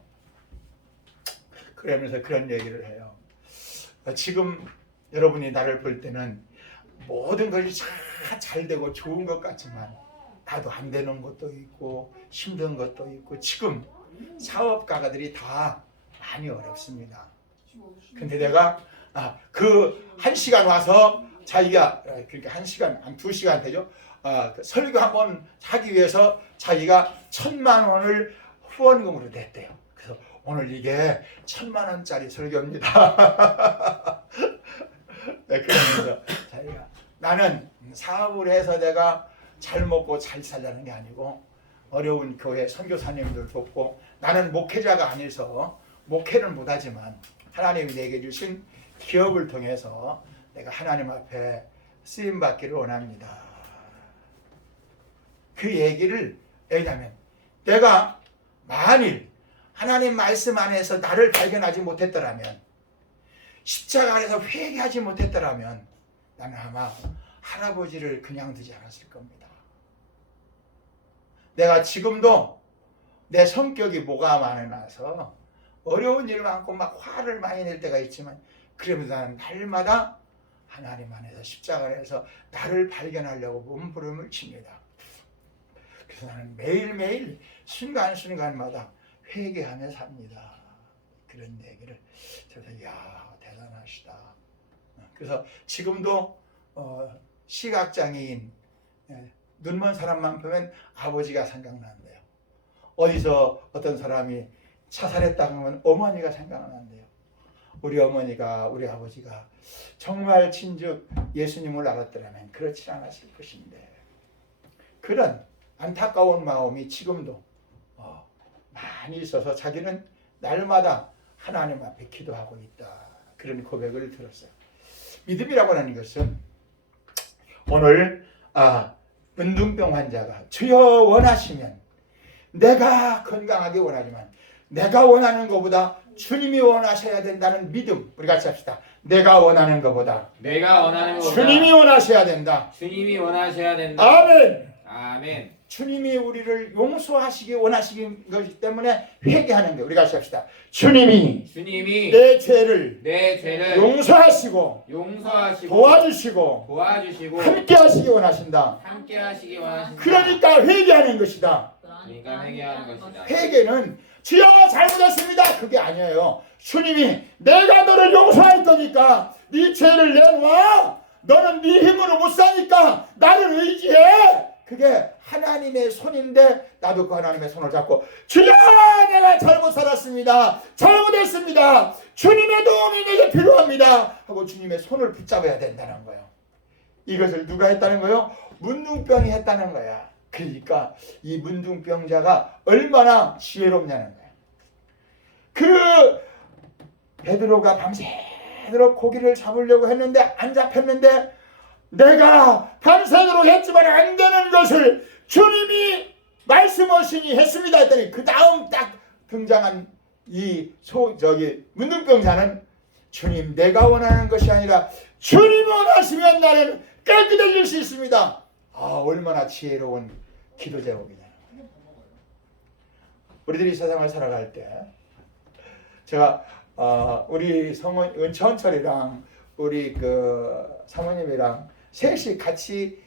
그러면서 그런 얘기를 해요. 지금 여러분이 나를 볼 때는 모든 것이 잘 되고 좋은 것 같지만 나도 안 되는 것도 있고 힘든 것도 있고 지금 사업가들이 다 많이 어렵습니다. 근데 내가 그 1시간 와서 자기가 그러니까 1시간 한 2시간 되죠. 설교 한번 하기 위해서 자기가 1,000만 원을 후원금으로 냈대요. 그래서 오늘 이게 1,000만 원짜리 설교입니다. 네, 그러면서 자기가 나는 사업을 해서 내가 잘 먹고 잘 살라는 게 아니고 어려운 교회 선교사님들 돕고 나는 목회자가 아니어서 목회를 못하지만 하나님이 내게 주신 기업을 통해서 내가 하나님 앞에 쓰임받기를 원합니다. 그 얘기를 왜냐하면 내가 만일 하나님 말씀 안에서 나를 발견하지 못했더라면 십자가 안에서 회개하지 못했더라면 나는 아마 할아버지를 그냥 두지 않았을 겁니다. 내가 지금도 내 성격이 뭐가 많아서 어려운 일 많고 막 화를 많이 낼 때가 있지만 그러면서 나는 날마다 하나님 안에서 십자가 안에서 나를 발견하려고 몸부림을 칩니다. 그래서 나는 매일매일 순간순간마다 회개하며 삽니다. 그런 얘기를 그래서 대단하시다. 그래서 지금도 시각장애인 눈먼 사람만 보면 아버지가 생각난대요. 어디서 어떤 사람이 자살했다 하면 어머니가 생각난대요. 우리 어머니가 우리 아버지가 정말 진즉 예수님을 알았더라면 그렇지 않았을 것인데 그런 안타까운 마음이 지금도 많이 있어서 자기는 날마다 하나님 앞에 기도하고 있다. 그런 고백을 들었어요. 믿음이라고 하는 것은 오늘 은둔병 환자가 주여 원하시면 내가 건강하게 원하지만 내가 원하는 것보다 주님이 원하셔야 된다는 믿음. 우리 같이 합시다. 내가 원하는 것보다 내가 원하는 것보다 주님이 원하셔야 된다. 주님이 원하셔야 된다. 아멘. 아멘. 주님이 우리를 용서하시기 원하시는 것이기 때문에 회개하는 거예요. 우리 같이 합시다. 주님이 주님이 내 죄를 내 죄를 용서하시고 용서하시고 도와주시고 도와주시고 함께 하시기 원하신다. 함께 하시기 원하신다. 그러니까 회개하는 것이다. 그러니까 회개하는 것이다. 회개는 주여 잘못했습니다. 그게 아니에요. 주님이 내가 너를 용서할 거니까 네 죄를 내놔. 너는 네 힘으로 못 사니까 나를 의지해. 그게 하나님의 손인데 나도 그 하나님의 손을 잡고 주여 내가 잘못 살았습니다. 잘못했습니다. 주님의 도움이 내게 필요합니다. 하고 주님의 손을 붙잡아야 된다는 거예요. 이것을 누가 했다는 거예요? 문둥병이 했다는 거야. 그러니까 이 문둥병자가 얼마나 지혜롭냐는 거예요. 그 베드로가 밤새도록 고기를 잡으려고 했는데 안 잡혔는데 내가 밤새도록 했지만 안 되는 것을 주님이 말씀하시니 했습니다 했더니 그 다음 딱 등장한 이 문둥병자는 주님 내가 원하는 것이 아니라 주님 원하시면 나는 깨끗해질 수 있습니다. 아 얼마나 지혜로운 기도 제목이냐. 우리들이 세상을 살아갈 때 제가 우리 은천철이랑 우리 그 사모님이랑 셋이 같이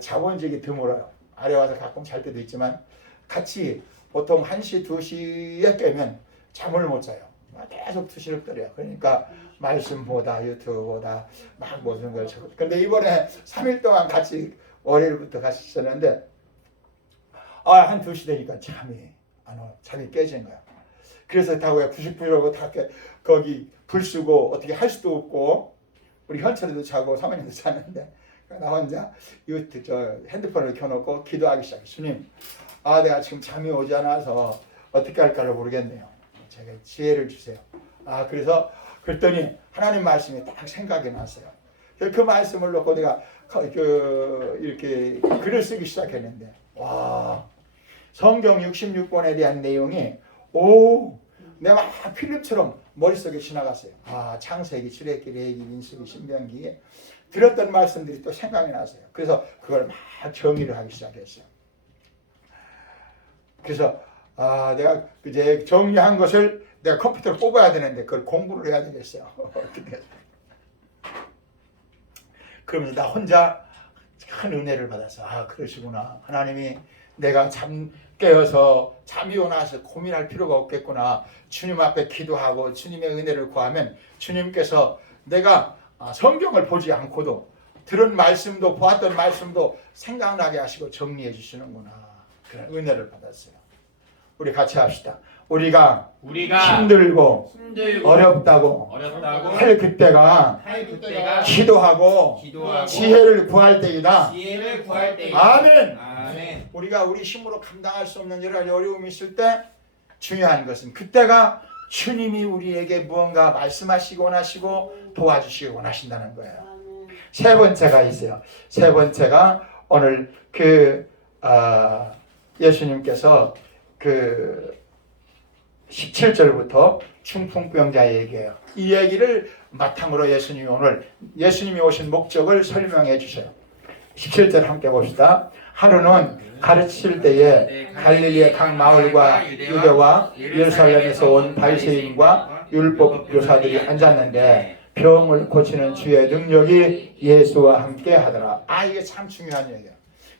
자본 적이 드물어요. 아래 와서 가끔 잘 때도 있지만 같이 보통 1시, 2시에 깨면 잠을 못 자요. 계속 투시럭거려요. 그러니까 말씀 보다 유튜브 보다 막 모든 걸 적어. 근데 이번에 3일 동안 같이 월요일부터 같이 있었는데 한 2시 되니까 잠이 안 와요. 잠이 깨진 거야. 그래서 다 왜 부식부식하고 다 거기 불 쓰고 어떻게 할 수도 없고 우리 현철이도 자고 사모님도 자는데 나 혼자 핸드폰을 켜놓고 기도하기 시작해. 주님, 내가 지금 잠이 오지 않아서 어떻게 할까를 모르겠네요. 제가 지혜를 주세요. 그래서 그랬더니 하나님 말씀이 딱 생각이 났어요. 그 말씀을 놓고 내가 이렇게 글을 쓰기 시작했는데 와 성경 66권에 대한 내용이 내가 막 필름처럼 머릿속에 지나갔어요. 창세기, 출애굽기, 레위기, 민수기, 신명기 들었던 말씀들이 또 생각이 났어요. 그래서 그걸 막 정의를 하기 시작했어요. 그래서 내가 이제 정리한 것을 내가 컴퓨터로 뽑아야 되는데 그걸 공부를 해야 되겠어요. 어떻게? 그러면 나 혼자 큰 은혜를 받아서 그러시구나. 하나님이 내가 깨어서 잠이 오나서 고민할 필요가 없겠구나. 주님 앞에 기도하고 주님의 은혜를 구하면 주님께서 내가 성경을 보지 않고도 들은 말씀도 보았던 말씀도 생각나게 하시고 정리해 주시는구나. 그런 은혜를 받았어요. 우리 같이 합시다. 우리가 힘들고 어렵다고 할 그때가 기도하고 지혜를 구할 때이다. 아멘. 우리가 우리 힘으로 감당할 수 없는 여러 가지 어려움이 있을 때 중요한 것은 그때가 주님이 우리에게 무언가 말씀하시고 원하시고 도와주시고 원하신다는 거예요. 세 번째가 있어요. 세 번째가 오늘 예수님께서 17절부터 중풍병자 얘기예요. 이 얘기를 바탕으로 예수님이 오신 목적을 설명해 주셔요. 17절 함께 봅시다. 하루는 가르칠 때에 갈릴리의 각 마을과 유대와 예루살렘에서 온 바리새인과 율법 교사들이 앉았는데 병을 고치는 주의 능력이 예수와 함께 하더라. 이게 참 중요한 얘기예요.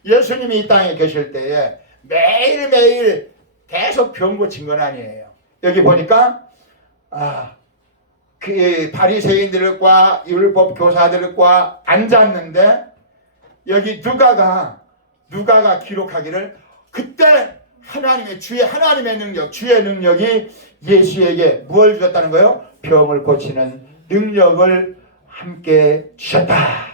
예수님이 이 땅에 계실 때에 매일매일 계속 병 고친 건 아니에요. 여기 보니까 그 바리새인들과 율법 교사들과 앉았는데 여기 누가가 기록하기를 그때 하나님의 능력, 주의 능력이 예수에게 무엇을 주셨다는 거예요? 병을 고치는 능력을 함께 주셨다.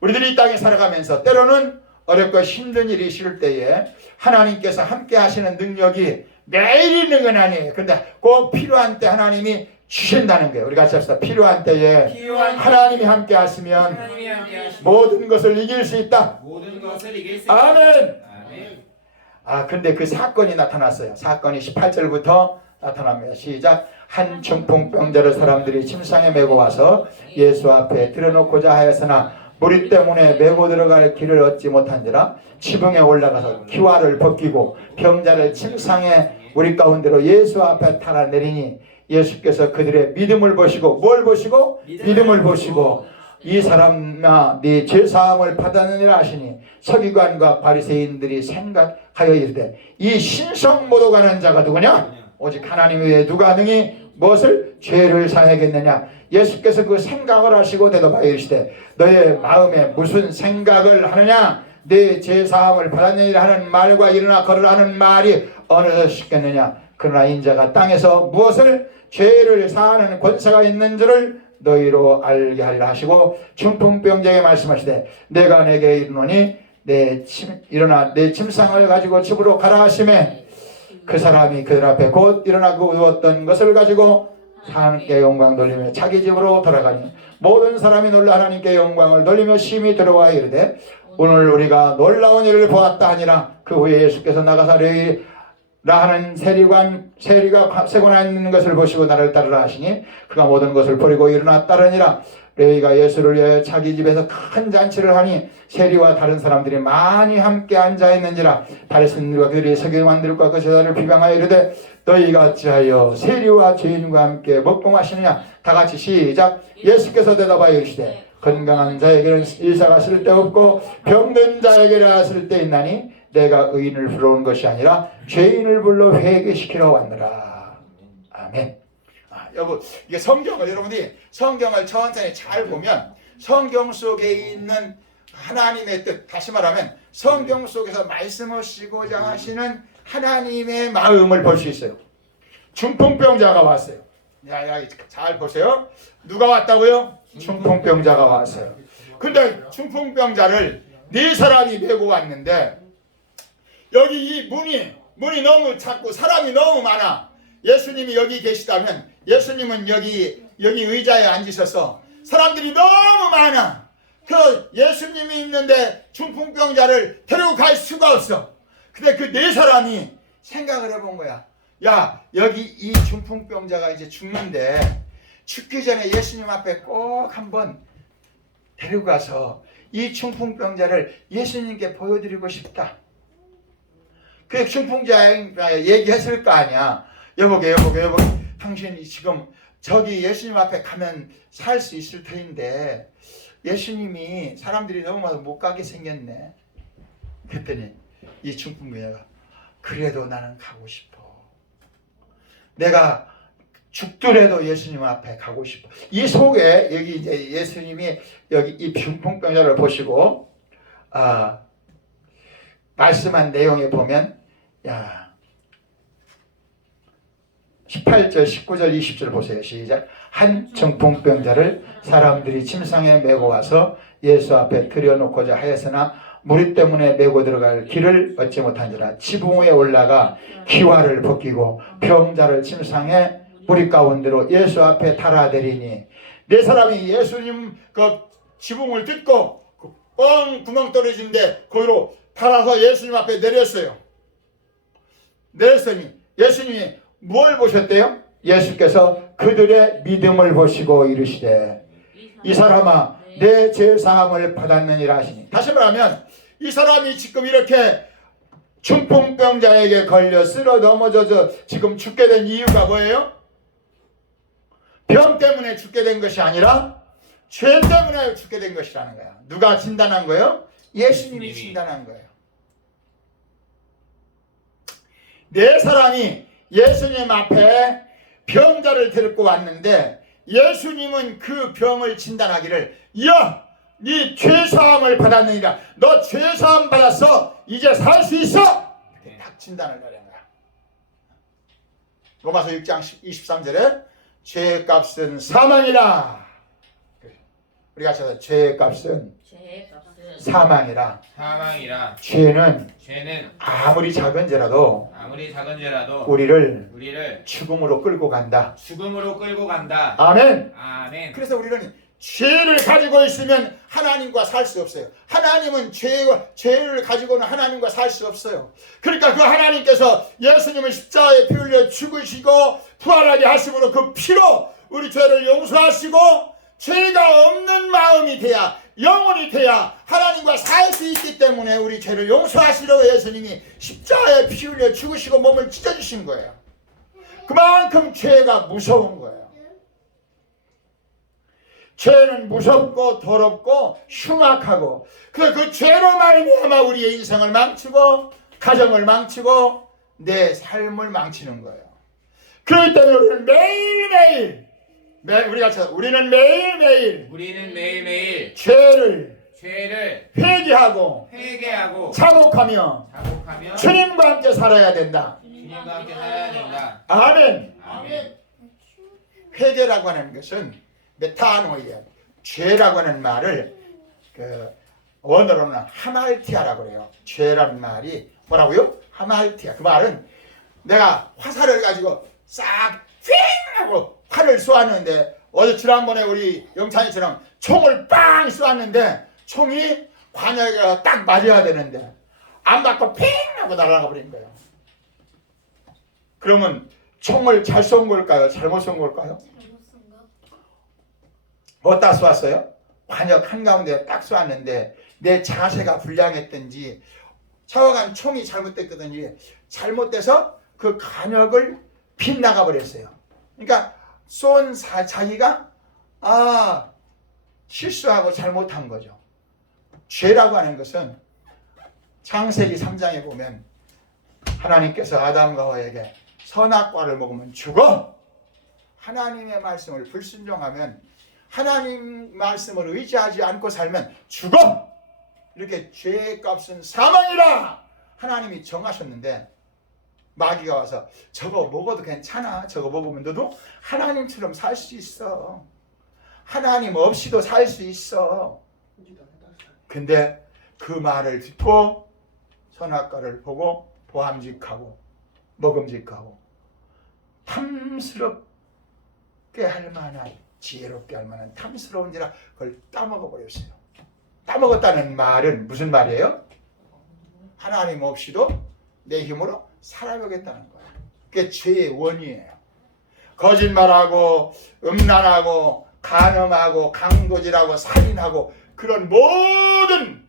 우리들이 이 땅에 살아가면서 때로는 어렵고 힘든 일이 있을 때에 하나님께서 함께 하시는 능력이 매일 있는 건 아니에요. 그런데 꼭 필요한 때 하나님이 주신다는 거예요. 우리 같이 합시다. 필요한 때에 하나님이 함께 하시면 모든 것을 이길 수 있다. 아멘. 근데 그 사건이 나타났어요. 사건이 18절부터 나타납니다. 시작. 한 중풍병자를 사람들이 침상에 메고 와서 예수 앞에 들여놓고자 하였으나 무리 때문에 메고 들어갈 길을 얻지 못한지라 지붕에 올라가서 기와를 벗기고 병자를 침상에 무리 가운데로 예수 앞에 타라 내리니 예수께서 그들의 믿음을 보시고 뭘 보시고? 믿음을 보시고 이 사람아 네 죄사함을 받았느니라 하시니 서기관과 바리새인들이 생각하여 이르되 이 신성 모독하는 자가 누구냐? 오직 하나님 외에 누가 능히 무엇을? 죄를 사하겠느냐? 예수께서 그 생각을 하시고 대답하여 이르시되 너의 마음에 무슨 생각을 하느냐? 내 죄사함을 받았느니라 하는 말과 일어나 걸으라 하는 말이 어느덧 쉽겠느냐? 그러나 인자가 땅에서 무엇을? 죄를 사하는 권세가 있는 줄을 너희로 알게 하리라 하시고 중풍병자에게 말씀하시되 내가 내게 이르노니 일어나 내 침상을 가지고 집으로 가라 하시매 그 사람이 그들 앞에 곧 일어나고 누웠던 것을 가지고 하나님께 영광 돌리며 자기 집으로 돌아가니 모든 사람이 놀라 하나님께 영광을 돌리며 심히 들어와 이르되 오늘 우리가 놀라운 일을 보았다 하니라. 그 후에 예수께서 나가사 레위라 하는 세리가 세고나 있는 것을 보시고 나를 따르라 하시니 그가 모든 것을 버리고 일어나 따르니라. 레위가 예수를 위하여 자기 집에서 큰 잔치를 하니 세리와 다른 사람들이 많이 함께 앉아있는지라. 바리새인들과 그들이 서기관들과 그 제자를 비방하여 이르되 너희가 어찌하여 세리와 죄인과 함께 먹고 마시느냐. 다같이 시작. 예수께서 대답하여 이르시되 건강한 자에게는 의사가 쓸데없고 병든 자에게라 쓸데있나니 내가 의인을 불러온 것이 아니라 죄인을 불러 회개시키러 왔노라. 아멘. 여러분 이게 성경을 여러분이 성경을 천천히 잘 보면 성경 속에 있는 하나님의 뜻, 다시 말하면 성경 속에서 말씀하시고자 하시는 하나님의 마음을 볼 수 있어요. 중풍병자가 왔어요. 잘 보세요. 누가 왔다고요? 중풍병자가 왔어요. 근데 중풍병자를 네 사람이 메고 왔는데 여기 이 문이 너무 작고 사람이 너무 많아. 예수님이 여기 계시다면 예수님은 여기 의자에 앉으셔서 사람들이 너무 많아. 그 예수님이 있는데 중풍병자를 데리고 갈 수가 없어. 근데 그 네 사람이 생각을 해본 거야. 야, 여기 이 중풍병자가 이제 죽는데 죽기 전에 예수님 앞에 꼭 한번 데리고 가서 이 중풍병자를 예수님께 보여드리고 싶다. 그 중풍자가 얘기했을 거 아니야. 여보게 당신이 지금 저기 예수님 앞에 가면 살 수 있을 터인데 예수님이 사람들이 너무 많아서 못 가게 생겼네. 그랬더니 이 중풍병자가 그래도 나는 가고 싶어. 내가 죽더라도 예수님 앞에 가고 싶어. 이 속에 여기 이제 예수님이 여기 이 중풍병자를 보시고 말씀한 내용에 보면 18절, 19절, 20절 보세요. 시작. 한 중풍병자를 사람들이 침상에 메고 와서 예수 앞에 들여놓고자 하였으나 무리 때문에 메고 들어갈 길을 얻지 못한지라. 지붕 위에 올라가 기와를 벗기고 병자를 침상에 무리 가운데로 예수 앞에 달아내리니 네 사람이 예수님 그 지붕을 뜯고 뻥 구멍 떨어진데 거기로 달아서 예수님 앞에 내렸어요. 내렸으니 예수님이 뭘 보셨대요? 예수께서 그들의 믿음을 보시고 이르시되 이 사람아 내 죄사함을 받았느니라 하시니. 다시 말하면 이 사람이 지금 이렇게 중풍병자에게 걸려 쓰러 넘어져서 지금 죽게 된 이유가 뭐예요? 병 때문에 죽게 된 것이 아니라 죄 때문에 죽게 된 것이라는 거야. 누가 진단한 거예요? 예수님이 진단한 거예요. 네 사람이 예수님 앞에 병자를 데리고 왔는데 예수님은 그 병을 진단하기를 야! 네 죄사함을 받았느니라. 너 죄사함 받았어. 이제 살 수 있어. 이렇게 딱 진단을 내린 거야. 로마서 6장 23절에 죄값은 사망이라. 우리가 찾아 죄값은 사망이라. 죄는 아무리 작은 죄라도 우리를 죽음으로 끌고 간다. 아멘. 그래서 우리는 죄를 가지고 있으면 하나님과 살 수 없어요. 하나님은 죄를 가지고는 하나님과 살 수 없어요. 그러니까 그 하나님께서 예수님을 십자가에 피 흘려 죽으시고 부활하게 하심으로 그 피로 우리 죄를 용서하시고 죄가 없는 마음이 돼야, 영혼이 돼야 하나님과 살 수 있기 때문에 우리 죄를 용서하시려고 예수님이 십자가에 피 흘려 죽으시고 몸을 찢어주신 거예요. 그만큼 죄가 무서운 거예요. 죄는 무섭고 더럽고 흉악하고 그 죄로 말미암아 우리의 인생을 망치고 가정을 망치고 내 삶을 망치는 거예요. 그렇기 때문에 우리는 매일매일 죄를 회개하고 자복하며 주님과 함께 살아야 된다. 아멘. 회개라고 하는 것은 메타노이아, 죄라고 하는 말을 원어로는 하말티아라고 그래요. 죄라는 말이 뭐라고요? 하말티아. 그 말은 내가 화살을 가지고 싹 핑! 하고 활을 쏘았는데, 어제 지난번에 우리 영찬이처럼 총을 빵 쏘았는데 총이 관역에 딱 맞아야 되는데 안 맞고 핑! 하고 날아가 버린 거예요. 그러면 총을 잘 쏜 걸까요? 잘못 쏜 걸까요? 어디다 쏘았어요? 관역 한가운데 딱 쏘았는데 내 자세가 불량했든지 차와간 총이 잘못됐든지 잘못돼서 그 관역을 빗나가 버렸어요. 그러니까 쏜 자기가 실수하고 잘못한 거죠. 죄라고 하는 것은 창세기 3장에 보면 하나님께서 아담과 하와에게 선악과를 먹으면 죽어! 하나님의 말씀을 불순종하면, 하나님 말씀을 의지하지 않고 살면 죽어! 이렇게 죄의 값은 사망이라 하나님이 정하셨는데 마귀가 와서 저거 먹어도 괜찮아, 저거 먹으면 너도 하나님처럼 살 수 있어, 하나님 없이도 살 수 있어. 근데 그 말을 듣고 선악과를 보고 보암직하고 먹음직하고 탐스럽게 할 만한, 지혜롭게 할 만한 탐스러운지라 그걸 따먹어 버렸어요. 따먹었다는 말은 무슨 말이에요? 하나님 없이도 내 힘으로 살아보겠다는 거예요. 그게 죄의 원이에요. 거짓말하고 음란하고 간음하고 강도질하고 살인하고 그런 모든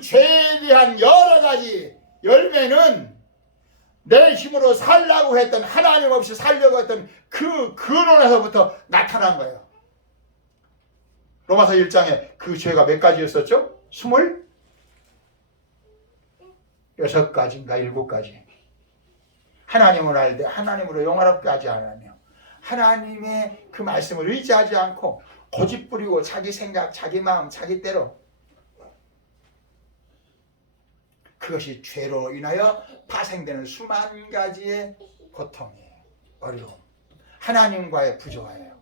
죄에 대한 여러 가지 열매는 내 힘으로 살라고 했던, 하나님 없이 살려고 했던 그 근원에서부터 나타난 거예요. 로마서 1장에 그 죄가 몇 가지였었죠? 26가지인가 7가지. 하나님을 알되 하나님으로 영화롭게 하지 않으며 하나님의 그 말씀을 의지하지 않고 고집 부리고 자기 생각, 자기 마음, 자기 때로, 그것이 죄로 인하여 파생되는 수만 가지의 고통이에요. 어려움, 하나님과의 부조화예요.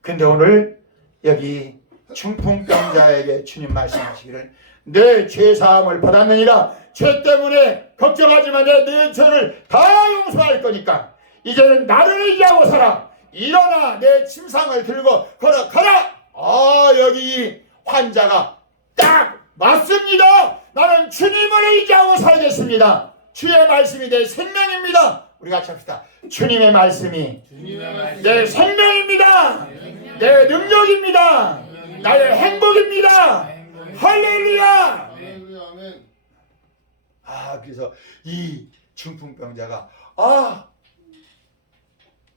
근데 오늘 여기 중풍병자에게 주님 말씀하시기를 내 죄사함을 받았느니라, 죄 때문에 걱정하지 마, 내 죄를 다 용서할 거니까 이제는 나를 의지하고 살아. 일어나 내 침상을 들고 걸어가라. 여기 이 환자가 딱 맞습니다. 나는 주님을 의지하고 살겠습니다. 주의 말씀이 내 생명입니다. 우리 같이 합시다. 주님의 말씀이 내 생명입니다. 내 능력입니다. 나의 행복입니다. 할렐루야. 그래서 이 중풍병자가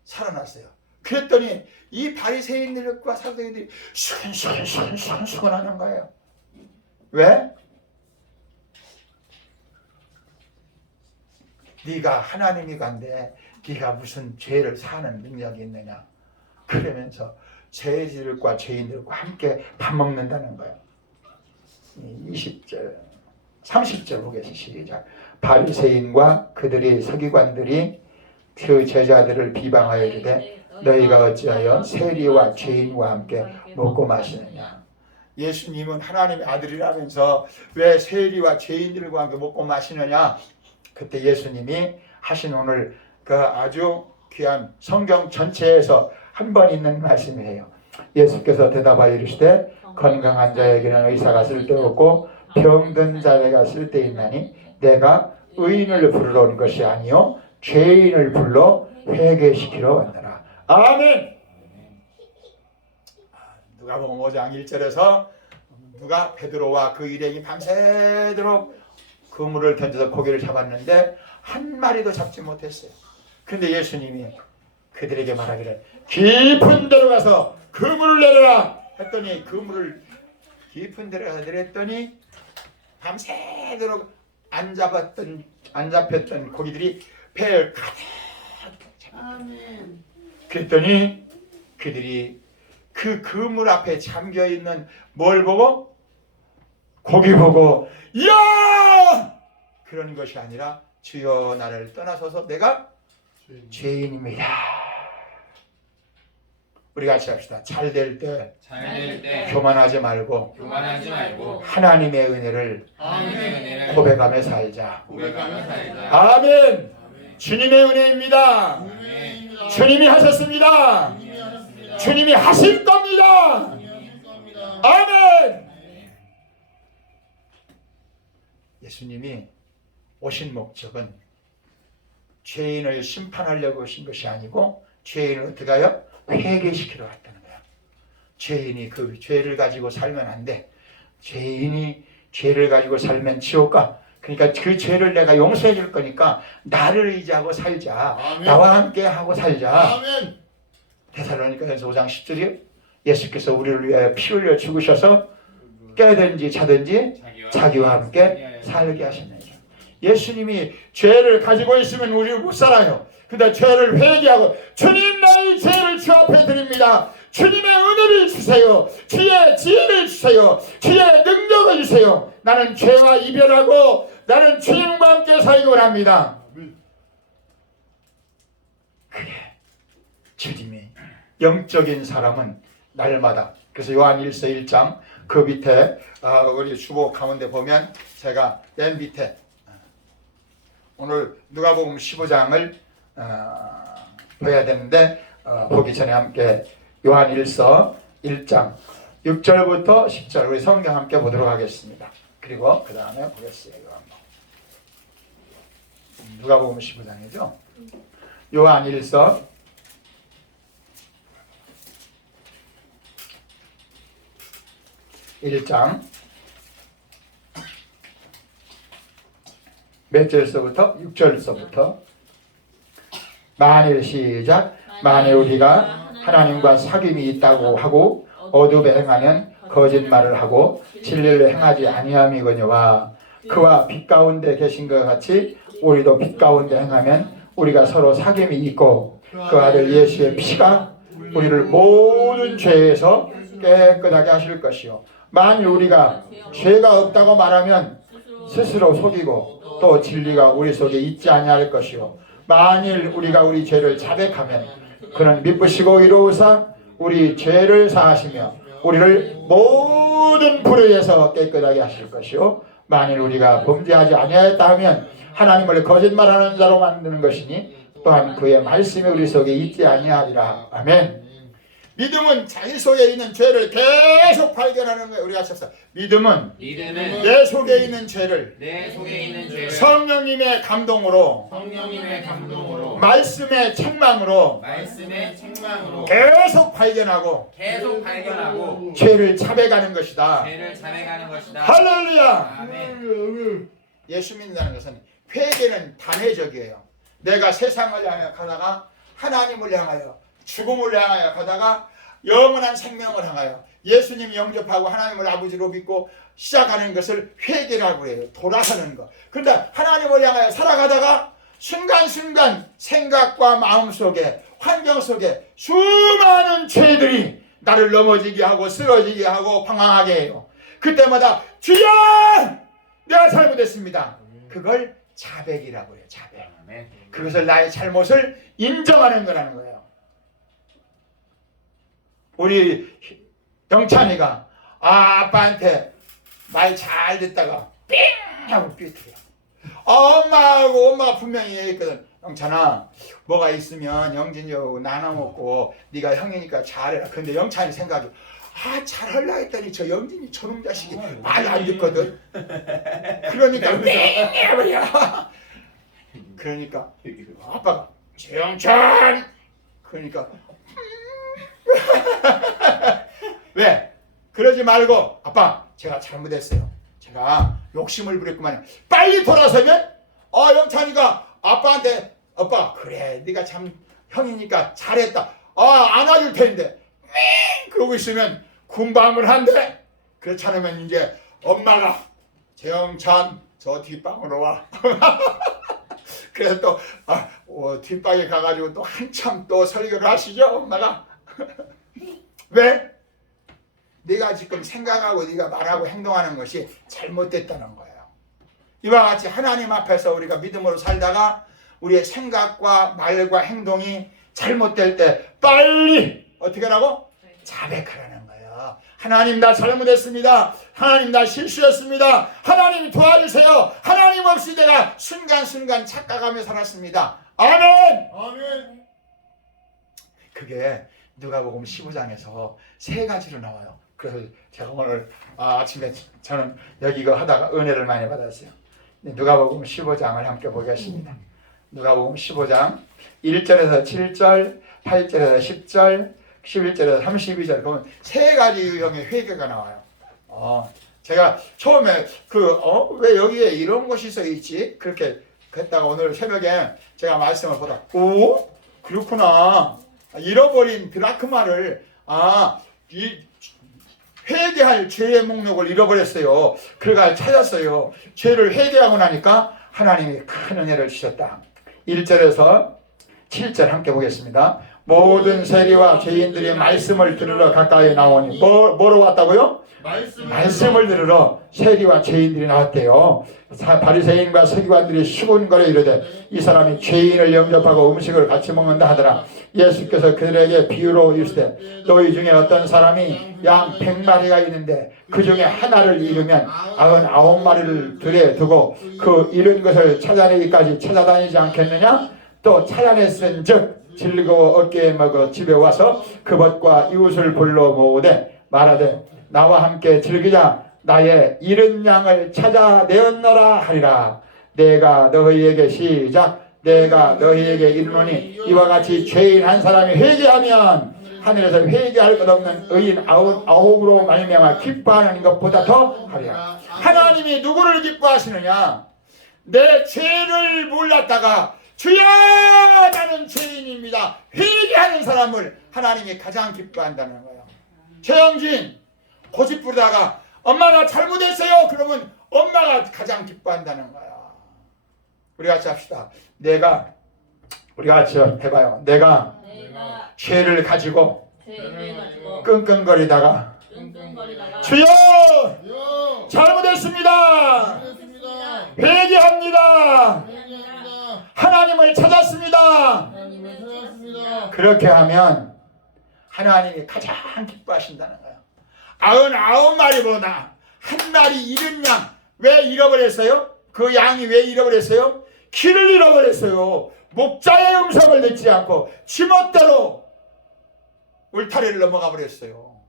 살아났어요. 그랬더니 이 바리새인들과 사두개인들이 수근수근하는 거예요. 왜? 네가 하나님이 간데 네가 무슨 죄를 사는 능력이 있느냐, 그러면서 죄인들과 죄인들과 함께 밥 먹는다는 거예요. 20절 30절 보겠습니다. 시작. 바리새인과 그들의 서기관들이 그 제자들을 비방하여 이르되 너희가 어찌하여 세리와 죄인과 함께 먹고 마시느냐. 예수님은 하나님의 아들이라면서 왜 세리와 죄인들과 함께 먹고 마시느냐. 그때 예수님이 하신 오늘 그 아주 귀한 성경 전체에서 한 번 있는 말씀이에요. 예수께서 대답하여 이르시되 건강한 자에게는 의사가 쓸데없고 병든 자에게 쓸데있나니 내가 의인을 부르러 온 것이 아니요 죄인을 불러 회개시키러 왔노라. 아멘. 누가복음 5장 1절에서 누가 베드로와 그 일행이 밤새도록 그물을 던져서 고기를 잡았는데 한 마리도 잡지 못했어요. 그런데 예수님이 그들에게 말하기를 깊은 데로 가서 그물을 내려라 했더니 그물을 깊은 데로 가서 내렸더니 밤새도록 안 잡혔던 고기들이 배를 가득 아멘. 그랬더니 그들이 그 그물 앞에 잠겨있는 뭘 보고? 고기 보고 야! 그런 것이 아니라 주여 나를 떠나소서 내가 죄인입니다. 우리 같이 합시다. 잘 될 때 잘 될 때 교만하지 말고 교만하지 말고 하나님의 은혜를 하나님의 은혜를 고백하며 살자. 고백하며 살자. 아멘. 주님의 은혜입니다. 아멘. 주님이 하셨습니다. 주님이 하실 겁니다. 아멘. 예수님이 오신 목적은 죄인을 심판하려고 오신 것이 아니고 죄인을 어떻게 하여? 회개시키러 왔다는 거야. 죄인이 그 죄를 가지고 살면 안 돼. 죄인이 죄를 가지고 살면 지옥 가. 그러니까 그 죄를 내가 용서해 줄 거니까 나를 의지하고 살자. 아멘. 나와 함께 하고 살자. 아멘. 데살로니가서 5장 10절이요. 예수께서 우리를 위하여 피 흘려 죽으셔서 깨든지 자든지 자기와 함께 살게 하셨느니라. 예수님이 죄를 가지고 있으면 우리를 못 살아요. 근데 죄를 회개하고 주님 나의 죄를 주 앞에 드립니다. 주님의 은혜를 주세요. 주의 지혜를 주세요. 주의 능력을 주세요. 나는 죄와 이별하고 나는 주님과 함께 살기 원합니다. 그게 주님이 영적인 사람은 날마다 그래서 요한 1서 1장 그 밑에 우리 주보 가운데 보면 제가 맨 밑에 오늘 누가복음 15장을 봐야 되는데 보기 전에 함께 요한 1서 1장 6절부터 10절 우리 성경 함께 보도록 하겠습니다. 그리고 그 다음에 보겠어요. 누가복음 15장이죠. 요한 1서 1장 몇 절서부터? 6절서부터 만일 시작 만일 우리가 하나님과 사귐이 있다고 하고 어둠에 행하면 거짓말을 하고 진리를 행하지 아니함이거니와 그와 빛 가운데 계신 것 같이 우리도 빛 가운데 행하면 우리가 서로 사귐이 있고 그 아들 예수의 피가 우리를 모든 죄에서 깨끗하게 하실 것이요 만일 우리가 죄가 없다고 말하면 스스로 속이고 또 진리가 우리 속에 있지 아니할 것이요 만일 우리가 우리 죄를 자백하면 그는 미쁘시고 이로우사 우리 죄를 사하시며 우리를 모든 불의에서 깨끗하게 하실 것이요 만일 우리가 범죄하지 아니하였다 하면 하나님을 거짓말하는 자로 만드는 것이니 또한 그의 말씀이 우리 속에 있지 아니하리라. 아멘. 믿음은 자기 속에 있는 죄를 계속 발견하는 거예요. 우리가 쳤어. 믿음은 내 속에 있는 죄를 성령님의 감동으로 말씀의 책망으로 계속 발견하고 죄를 자백하는 것이다. 할렐루야. 아멘. 예수 믿는다는 것은 회개는 단회적이에요. 내가 세상을 향하여 가다가 하나님을 향하여 죽음을 향하여 가다가 영원한 생명을 향하여 예수님 영접하고 하나님을 아버지로 믿고 시작하는 것을 회개라고 해요. 돌아서는 것. 그런데 하나님을 향하여 살아가다가 순간순간 생각과 마음 속에 환경 속에 수많은 죄들이 나를 넘어지게 하고 쓰러지게 하고 방황하게 해요. 그때마다 주여! 내가 잘못했습니다. 그걸 자백이라고 해요. 자백. 그것을 나의 잘못을 인정하는 거라는 거예요. 우리 영찬이가 아빠한테 말 잘 듣다가 삥 하고 삐뚤어요. 엄마가 분명히 얘기했거든. 영찬아, 뭐가 있으면 영진이하고 나눠 먹고 네가 형이니까 잘해라. 근데 영찬이 생각이 잘하려 했더니 저 영진이 저놈 자식이 말 안 듣거든. 그러니까 뭐야? 그러니까 아빠가 최영찬 그러니까 왜? 그러지 말고 아빠 제가 잘못했어요. 제가 욕심을 부렸구만. 빨리 돌아서면 영찬이가 아빠한테 아빠 그래 네가 참 형이니까 잘했다. 안아줄 텐데 그러고 있으면 군밤을 한대. 그렇지 않으면 이제 엄마가 재영찬 저 뒷방으로 와. 그래서 또 뒷방에 가가지고 또 한참 또 설교를 하시죠 엄마가. 왜? 네가 지금 생각하고 네가 말하고 행동하는 것이 잘못됐다는 거예요. 이와 같이 하나님 앞에서 우리가 믿음으로 살다가 우리의 생각과 말과 행동이 잘못될 때 빨리 어떻게 하라고? 자백하라는 거예요. 하나님 나 잘못했습니다. 하나님 나 실수했습니다. 하나님 도와주세요. 하나님 없이 내가 순간순간 착각하며 살았습니다. 아멘. 아멘. 그게 누가복음 15장에서 세 가지로 나와요. 그래서 제가 오늘 아침에 저는 여기 이거 하다가 은혜를 많이 받았어요. 누가복음 15장을 함께 보겠습니다. 누가복음 15장 1절에서 7절, 8절에서 10절, 11절에서 32절 보면 세 가지 유형의 회개가 나와요. 제가 처음에 왜 여기에 이런 것이 써 있지? 그렇게 했다가 오늘 새벽에 제가 말씀을 보다 그렇구나. 잃어버린 드라크마를 회개할 죄의 목록을 잃어버렸어요. 그걸 찾았어요. 죄를 회개하고 나니까 하나님이 큰 은혜를 주셨다. 1절에서 7절 함께 보겠습니다. 모든 세리와 죄인들이 말씀을 들으러 가까이 나오니 뭐로 왔다고요? 말씀을 들으러 세리와 죄인들이 나왔대요. 바리새인과 서기관들이 수군거려 이르되 이 사람이 죄인을 영접하고 음식을 같이 먹는다 하더라. 예수께서 그들에게 비유로 이르시되 너희 중에 어떤 사람이 양 100마리가 있는데 그 중에 하나를 잃으면 99마리를 들에 두고 그 잃은 것을 찾아내기까지 찾아다니지 않겠느냐? 또 찾아냈은즉 즐거워 어깨에 먹어 집에 와서 그것과 이웃을 불러 모으되 말하되 나와 함께 즐기자. 나의 잃은 양을 찾아내었노라 하리라. 내가 너희에게 내가 너희에게 이르노니 이와 같이 죄인 한 사람이 회개하면 하늘에서 회개할 것 없는 의인 아홉으로 말미암아 기뻐하는 것보다 더 하리라. 하나님이 누구를 기뻐하시느냐? 내 죄를 몰랐다가 주여 나는 죄인입니다. 회개하는 사람을 하나님이 가장 기뻐한다는 거예요. 최영진 고집 부르다가 엄마 나 잘못했어요. 그러면 엄마가 가장 기뻐한다는 거야. 우리 같이 합시다. 우리 같이 해봐요. 내가 죄를 가지고 끙끙거리다가 주여 잘못했습니다. 회개합니다. 하나님을 찾았습니다. 그렇게 하면 하나님이 가장 기뻐하신다는 거예요. 99마리보다 한 마리 잃은 양. 왜 잃어버렸어요? 그 양이 왜 잃어버렸어요? 길을 잃어버렸어요. 목자의 음성을 듣지 않고 지멋대로 울타리를 넘어가 버렸어요.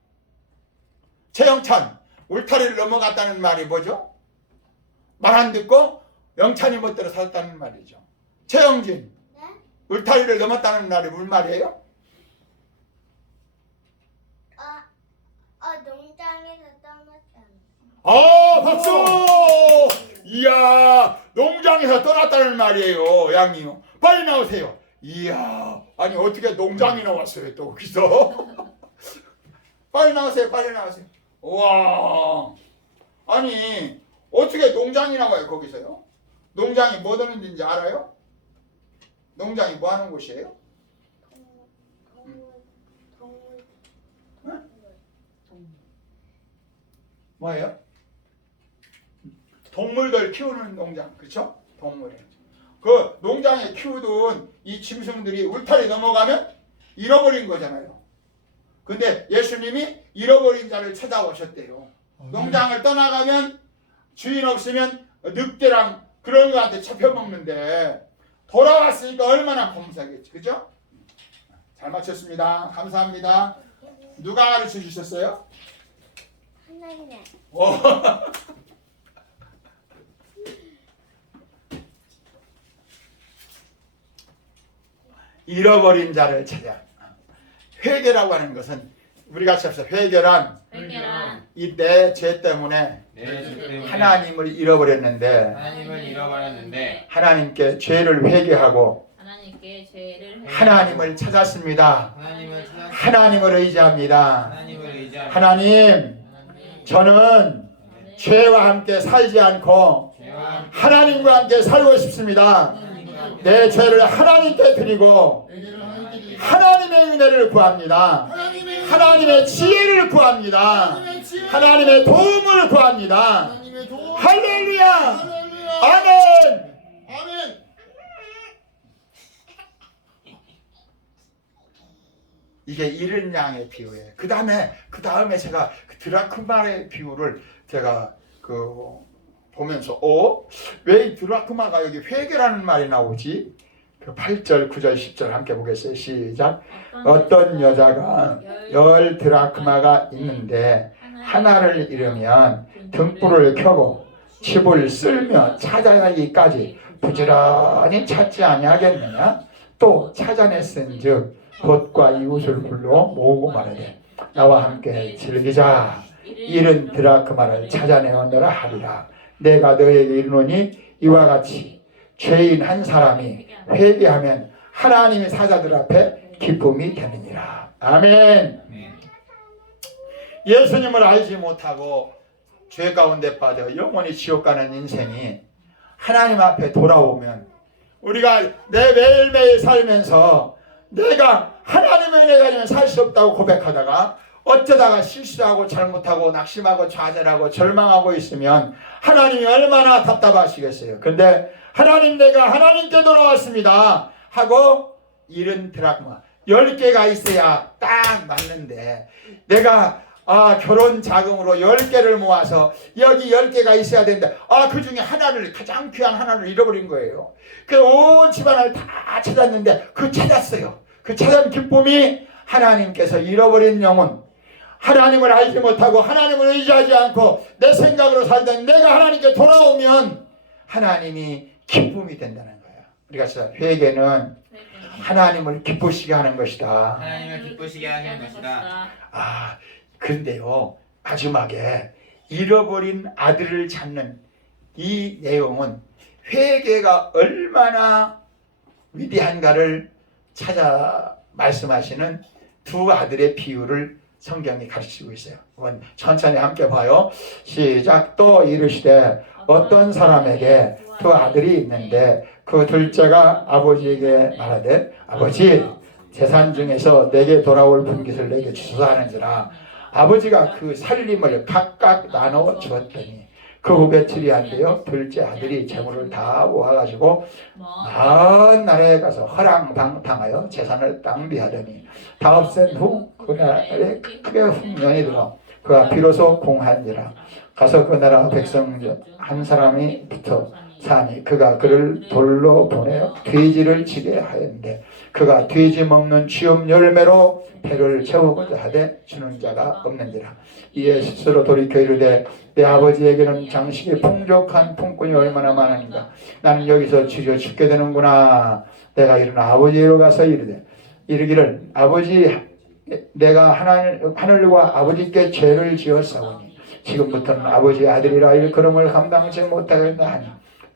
최영찬 울타리를 넘어갔다는 말이 뭐죠? 말 안 듣고 영찬이 멋대로 살았다는 말이죠. 최영진 울타리를 넘었다는 말이 무슨 말이에요? 농장에서 떠났잖아. 박수! 이야, 농장에서 떠났다는 말이에요, 양이요. 빨리 나오세요. 이야, 아니 어떻게 농장이 나왔어요, 또 거기서? 빨리 나오세요. 와, 아니 어떻게 농장이 나와요, 거기서요? 농장이 뭐 하는 데인지 알아요? 농장이 뭐 하는 곳이에요? 뭐예요? 동물들 키우는 농장, 그렇죠? 동물이. 그 농장에 키우던 이 짐승들이 울타리 넘어가면 잃어버린 거잖아요. 근데 예수님이 잃어버린 자를 찾아오셨대요. 농장을 떠나가면 주인 없으면 늑대랑 그런 거한테 잡혀먹는데 돌아왔으니까 얼마나 감사하겠지. 그죠? 잘 맞췄습니다. 감사합니다. 누가 가르쳐 주셨어요? 하나님의 오. 잃어버린 자를 찾아. 회개라고 하는 것은 우리 같이 합시다. 회개란 회개란 이 내 죄 때문에 내 죄 때문에 하나님을 잃어버렸는데 하나님을 잃어버렸는데 하나님께 죄를 회개하고 하나님께 죄를 하나님을 찾았습니다. 하나님을 찾아 하나님을 의지합니다. 하나님을 의지하며 하나님, 저는 죄와 함께 살지 않고 죄와 함께 하나님과 함께 살고 싶습니다. 내 죄를 하나님께 드리고 얘기를 하나님께 드리고 하나님의 은혜를 구합니다. 하나님의 지혜를 구합니다. 하나님의 도움을 구합니다. 하나님의 도움 할렐루야! 할렐루야 아멘! 아멘 이게 잃은 양의 비유예요. 그 다음에 제가 그 드라크마의 비유를 제가 보면서 왜 이 드라크마가 여기 회개라는 말이 나오지? 그 8절, 9절, 10절 함께 보겠어요. 시작. 어떤 여자가 10 드라크마가 있는데 하나를 잃으면 등불을 켜고 집을 쓸며 찾아가기까지 부지런히 찾지 아니하겠느냐? 또 찾아냈은즉 봇과 이웃을 불러 모으고 말하되 나와 함께 즐기자. 잃은 드라크마를 찾아내었노라 하리라. 내가 너에게 이르노니 이와 같이 죄인 한 사람이 회개하면 하나님의 사자들 앞에 기쁨이 되느니라. 아멘. 예수님을 알지 못하고 죄 가운데 빠져 영원히 지옥 가는 인생이 하나님 앞에 돌아오면 우리가 내 매일매일 살면서 내가 하나님의 은혜가 아니면 살 수 없다고 고백하다가 어쩌다가 실수하고 잘못하고 낙심하고 좌절하고 절망하고 있으면 하나님이 얼마나 답답하시겠어요. 근데 하나님, 내가 하나님께 돌아왔습니다 하고 잃은 드라크마 10개가 있어야 딱 맞는데 내가 결혼 자금으로 10개를 모아서 여기 10개가 있어야 되는데 그 중에 하나를, 가장 귀한 하나를 잃어버린 거예요. 그 온 집안을 다 찾았는데 찾았어요. 그 찾은 기쁨이 하나님께서 잃어버린 영혼, 하나님을 알지 못하고 하나님을 의지하지 않고 내 생각으로 살던 내가 하나님께 돌아오면 하나님이 기쁨이 된다는 거예요. 우리가 회개는 하나님을 기쁘시게 하는 것이다. 하나님을 기쁘시게 하는 것이다. 근데요, 마지막에 잃어버린 아들을 찾는 이 내용은 회개가 얼마나 위대한가를 찾아 말씀하시는 두 아들의 비유를 성경이 가르치고 있어요. 한번 천천히 함께 봐요. 시작. 또 이르시되 어떤 사람에게 두 아들이 있는데 그 둘째가 아버지에게 말하되 아버지, 재산 중에서 내게 돌아올 분깃을 내게 주소서 하는지라. 아버지가 그 살림을 각각 나눠 주었더니 그 후 며칠이 안 되어 둘째 아들이 재물을 다 모아가지고 먼 나라에 가서 허랑방탕하여 재산을 낭비하더니 다 없앤 후 그날에 크게 흉년이 들어 그가 비로소 공한지라. 가서 그 나라 백성 한 사람이 붙어 사니 그가 그를 돌로 보내어 돼지를 치게 하였는데 그가 돼지 먹는 취업 열매로 배를 채우고자 하되 주는 자가 없는지라. 이에 스스로 돌이켜 이르되 내 아버지에게는 장식이 풍족한 품꾼이 얼마나 많으니까 나는 여기서 쥐려 죽게 되는구나. 내가 일어나 아버지로 가서 이르기를 아버지, 내가 하늘과 아버지께 죄를 지었사오니 지금부터는 아버지의 아들이라 일컬음을 감당치 못하겠다 하니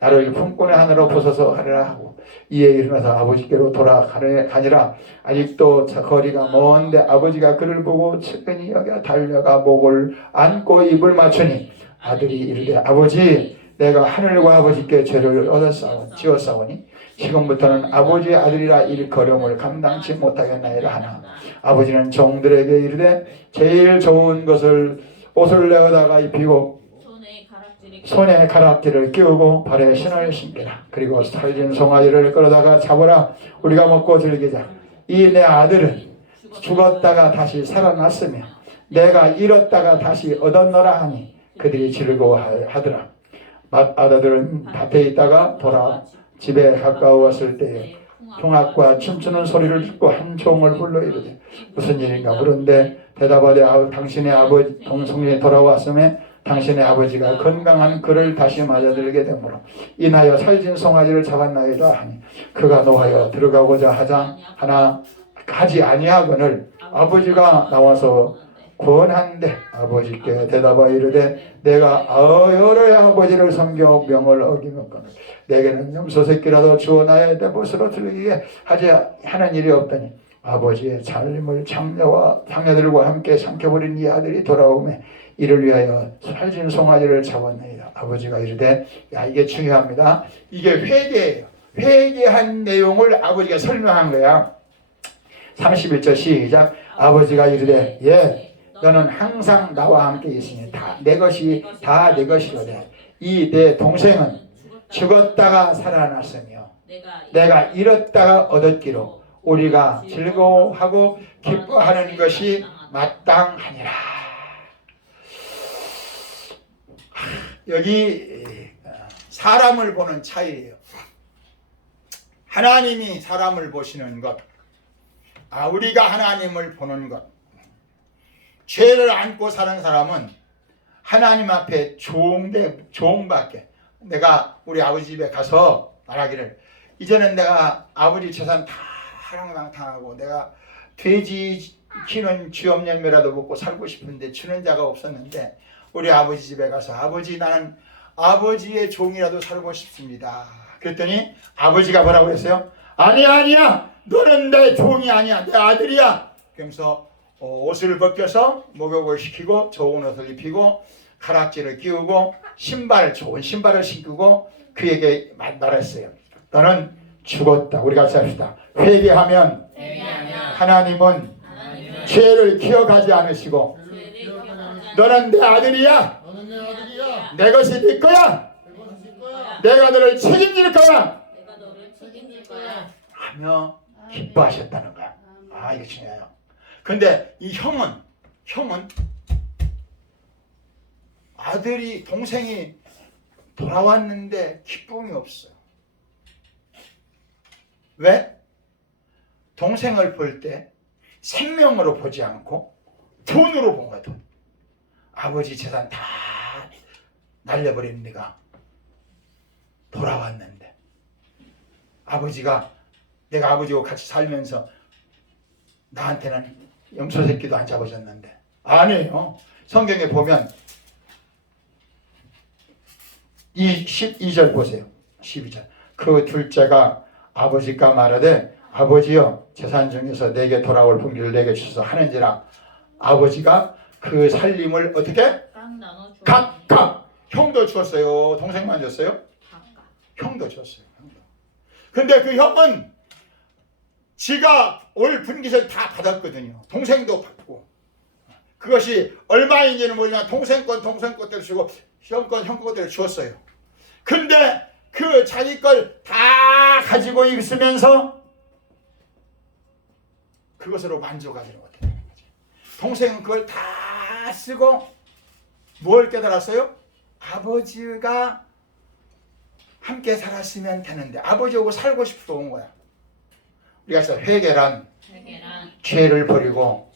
나를 품꾼의 하늘로 보소서 하리라 하고 이에 일어나서 아버지께로 돌아가니라. 아직도 거리가 먼데 아버지가 그를 보고 측은히 여겨 달려가 목을 안고 입을 맞추니 아들이 이르되 아버지, 내가 하늘과 아버지께 죄를 지었사오니 지금부터는 아버지의 아들이라 일컬음을 감당치 못하겠나이다 하나 아버지는 종들에게 이르되 제일 좋은 것을 옷을 내어다가 입히고 손에 가락지를 끼우고 발에 신을 신기라. 그리고 살진 송아지를 끌어다가 잡으라. 우리가 먹고 즐기자. 이 내 아들은 죽었다가 다시 살아났으며 내가 잃었다가 다시 얻었노라 하니 그들이 즐거워하더라. 아들은 밭에 있다가 집에 가까웠을 때에 풍악과 춤추는 소리를 듣고 한 종을 불러 이르되 무슨 일인가 물은데 대답하되 당신의 아버지 동성에 돌아왔음에 당신의 아버지가 건강한 그를 다시 맞아들게 되므로 인하여 살진 송아지를 잡았나이다 하니 그가 노하여 들어가고자 하지 아니하거늘 아버지가 나와서 권한데 아버지께 대답하여 이르되 내가 여러 아버지를 섬겨 명을 어기면거늘 내게는 염소 새끼라도 주어 나야 내 못으로 들리게 하는 일이 없더니 아버지의 살림을 장녀들과 함께 삼켜버린 이 아들이 돌아오매 이를 위하여 살진 송아지를 잡았나이다. 아버지가 이르되 야 이게 중요합니다. 이게 회개예요. 회개한 내용을 아버지가 설명한 거야. 31절 시작. 아버지가 이르되 너는 항상 나와 함께 있으니 다 내 것이거든. 이 내 동생은 죽었다가 살아났으며 내가 잃었다가 얻었기로 우리가 즐거워하고 기뻐하는 것이 마땅하니라. 여기 사람을 보는 차이예요. 하나님이 사람을 보시는 것, 우리가 하나님을 보는 것. 죄를 안고 사는 사람은 하나님 앞에 종밖에. 내가 우리 아버지 집에 가서 말하기를 이제는 내가 아버지 재산 다 하랑당하고 내가 돼지 키는 쥐엄열매라도 먹고 살고 싶은데 주는 자가 없었는데 우리 아버지 집에 가서 아버지 나는 아버지의 종이라도 살고 싶습니다. 그랬더니 아버지가 뭐라고 했어요? 아니야 너는 내 종이 아니야 내 아들이야. 그러면서 옷을 벗겨서 목욕을 시키고 좋은 옷을 입히고 가락지를 끼우고 좋은 신발을 신고 그에게 말했어요. 너는 죽었다. 우리 같이 합시다. 회개하면 하나님은 죄를 기억하지 않으시고 너는 내 아들이야. 내 것이 네 거야. 내가 너를 책임질 거야. 하며 기뻐하셨다는 거야. 이게 중요해요. 근데 이 형은 아들이 동생이 돌아왔는데 기쁨이 없어요. 왜? 동생을 볼 때 생명으로 보지 않고 돈으로 본 거야. 돈. 아버지 재산 다 날려버린 네가 돌아왔는데 아버지가 내가 아버지하고 같이 살면서 나한테는 염소 새끼도 안 잡아줬는데 아니에요. 성경에 보면 12절 보세요. 12절. 그 둘째가 아버지가 말하되 아버지여 재산 중에서 내게 돌아올 분기를 내게 주소서 하는지라 아버지가 그 살림을 어떻게? 각각 형도 주었어요. 동생만 줬어요? 형도 줬어요. 근데 그 형은 지가 올 분깃을 다 받았거든요. 동생도 받고 그것이 얼마인지는 모르지만 동생 것대로 주고 형 것대로 주었어요. 근데 그 자기 걸 다 가지고 있으면서 그것으로 만족하지 못했다는 거죠. 동생은 그걸 다 쓰고 뭘 깨달았어요? 아버지가 함께 살았으면 되는데 아버지하고 살고 싶어서 온 거야. 우리가 회개란 죄를 버리고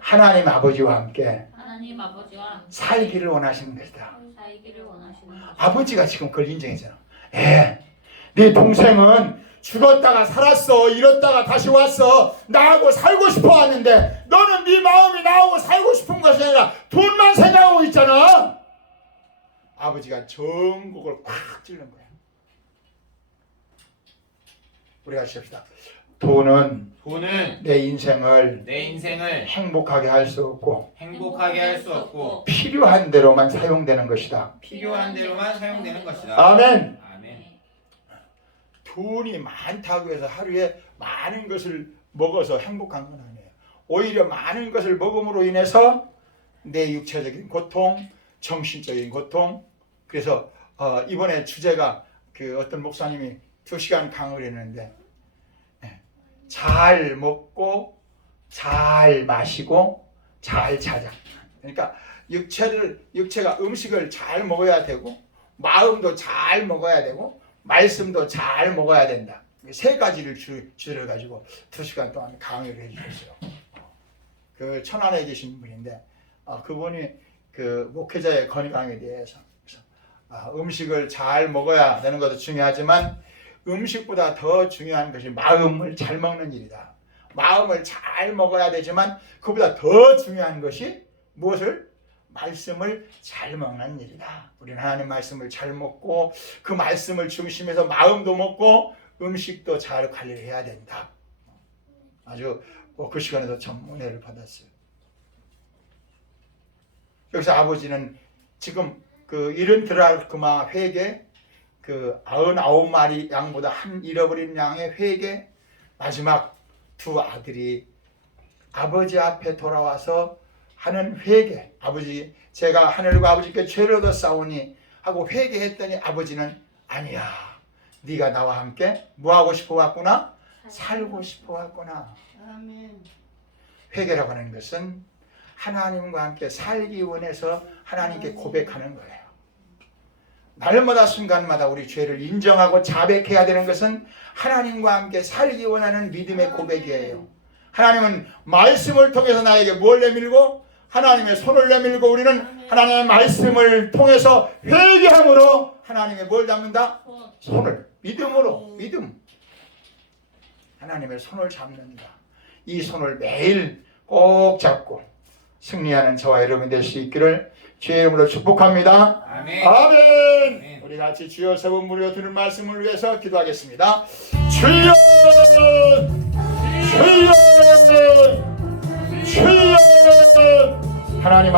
하나님 아버지와 함께 살기를 원하시는 것이다. 아버지가 지금 그걸 인정했잖아. 네 동생은 죽었다가 살았어. 잃었다가 다시 왔어. 나하고 살고 싶어 하는데 너는 네 마음이 나하고 살고 싶은 것이 아니라 돈만 생각하고 있잖아. 아버지가 전국을 콱 찔른 거야. 우리가 합시다. 돈은 내 인생을 행복하게 할 수 없고 필요한 대로만 사용되는 것이다. 아멘. 돈이 많다고 해서 하루에 많은 것을 먹어서 행복한 건 아니에요. 오히려 많은 것을 먹음으로 인해서 내 육체적인 고통, 정신적인 고통. 그래서 이번에 주제가 그 어떤 목사님이 2시간 강의를 했는데 잘 먹고 잘 마시고 잘 자자. 그러니까 육체가 음식을 잘 먹어야 되고 마음도 잘 먹어야 되고 말씀도 잘 먹어야 된다. 세 가지를 주제를 가지고 2시간 동안 강의를 해주셨어요. 그 천안에 계신 분인데 그분이 그 목회자의 건강에 대해서 음식을 잘 먹어야 되는 것도 중요하지만 음식보다 더 중요한 것이 마음을 잘 먹는 일이다. 마음을 잘 먹어야 되지만 그보다 더 중요한 것이 무엇을? 말씀을 잘 먹는 일이다. 우리는 하나님 말씀을 잘 먹고 그 말씀을 중심에서 마음도 먹고 음식도 잘 관리를 해야 된다. 아주 그 시간에도 참 은혜를 받았어요. 여기서 아버지는 지금 그 이른 드라크마 회계 그 99마리 양보다 한 잃어버린 양의 회계 마지막 두 아들이 아버지 앞에 돌아와서 하는 회개. 아버지 제가 하늘과 아버지께 죄를 얻어 싸우니 하고 회개했더니 아버지는 아니야. 네가 나와 함께 뭐하고 싶어 왔구나? 살고 싶어 왔구나. 아멘. 회개라고 하는 것은 하나님과 함께 살기 원해서 하나님께 고백하는 거예요. 날마다 순간마다 우리 죄를 인정하고 자백해야 되는 것은 하나님과 함께 살기 원하는 믿음의 고백이에요. 하나님은 말씀을 통해서 나에게 뭘 내밀고 하나님의 손을 내밀고 우리는 하나님의 말씀을 통해서 회개함으로 하나님의 뭘 잡는다? 손을. 믿음으로. 믿음. 하나님의 손을 잡는다. 이 손을 매일 꼭 잡고 승리하는 저와 여러분 될 수 있기를 주의 이름으로 축복합니다. 아멘. 아멘. 우리 같이 주여 세 번 부르며 들은 말씀을 위해서 기도하겠습니다. 주여! 주여! 주여! 하나님 앞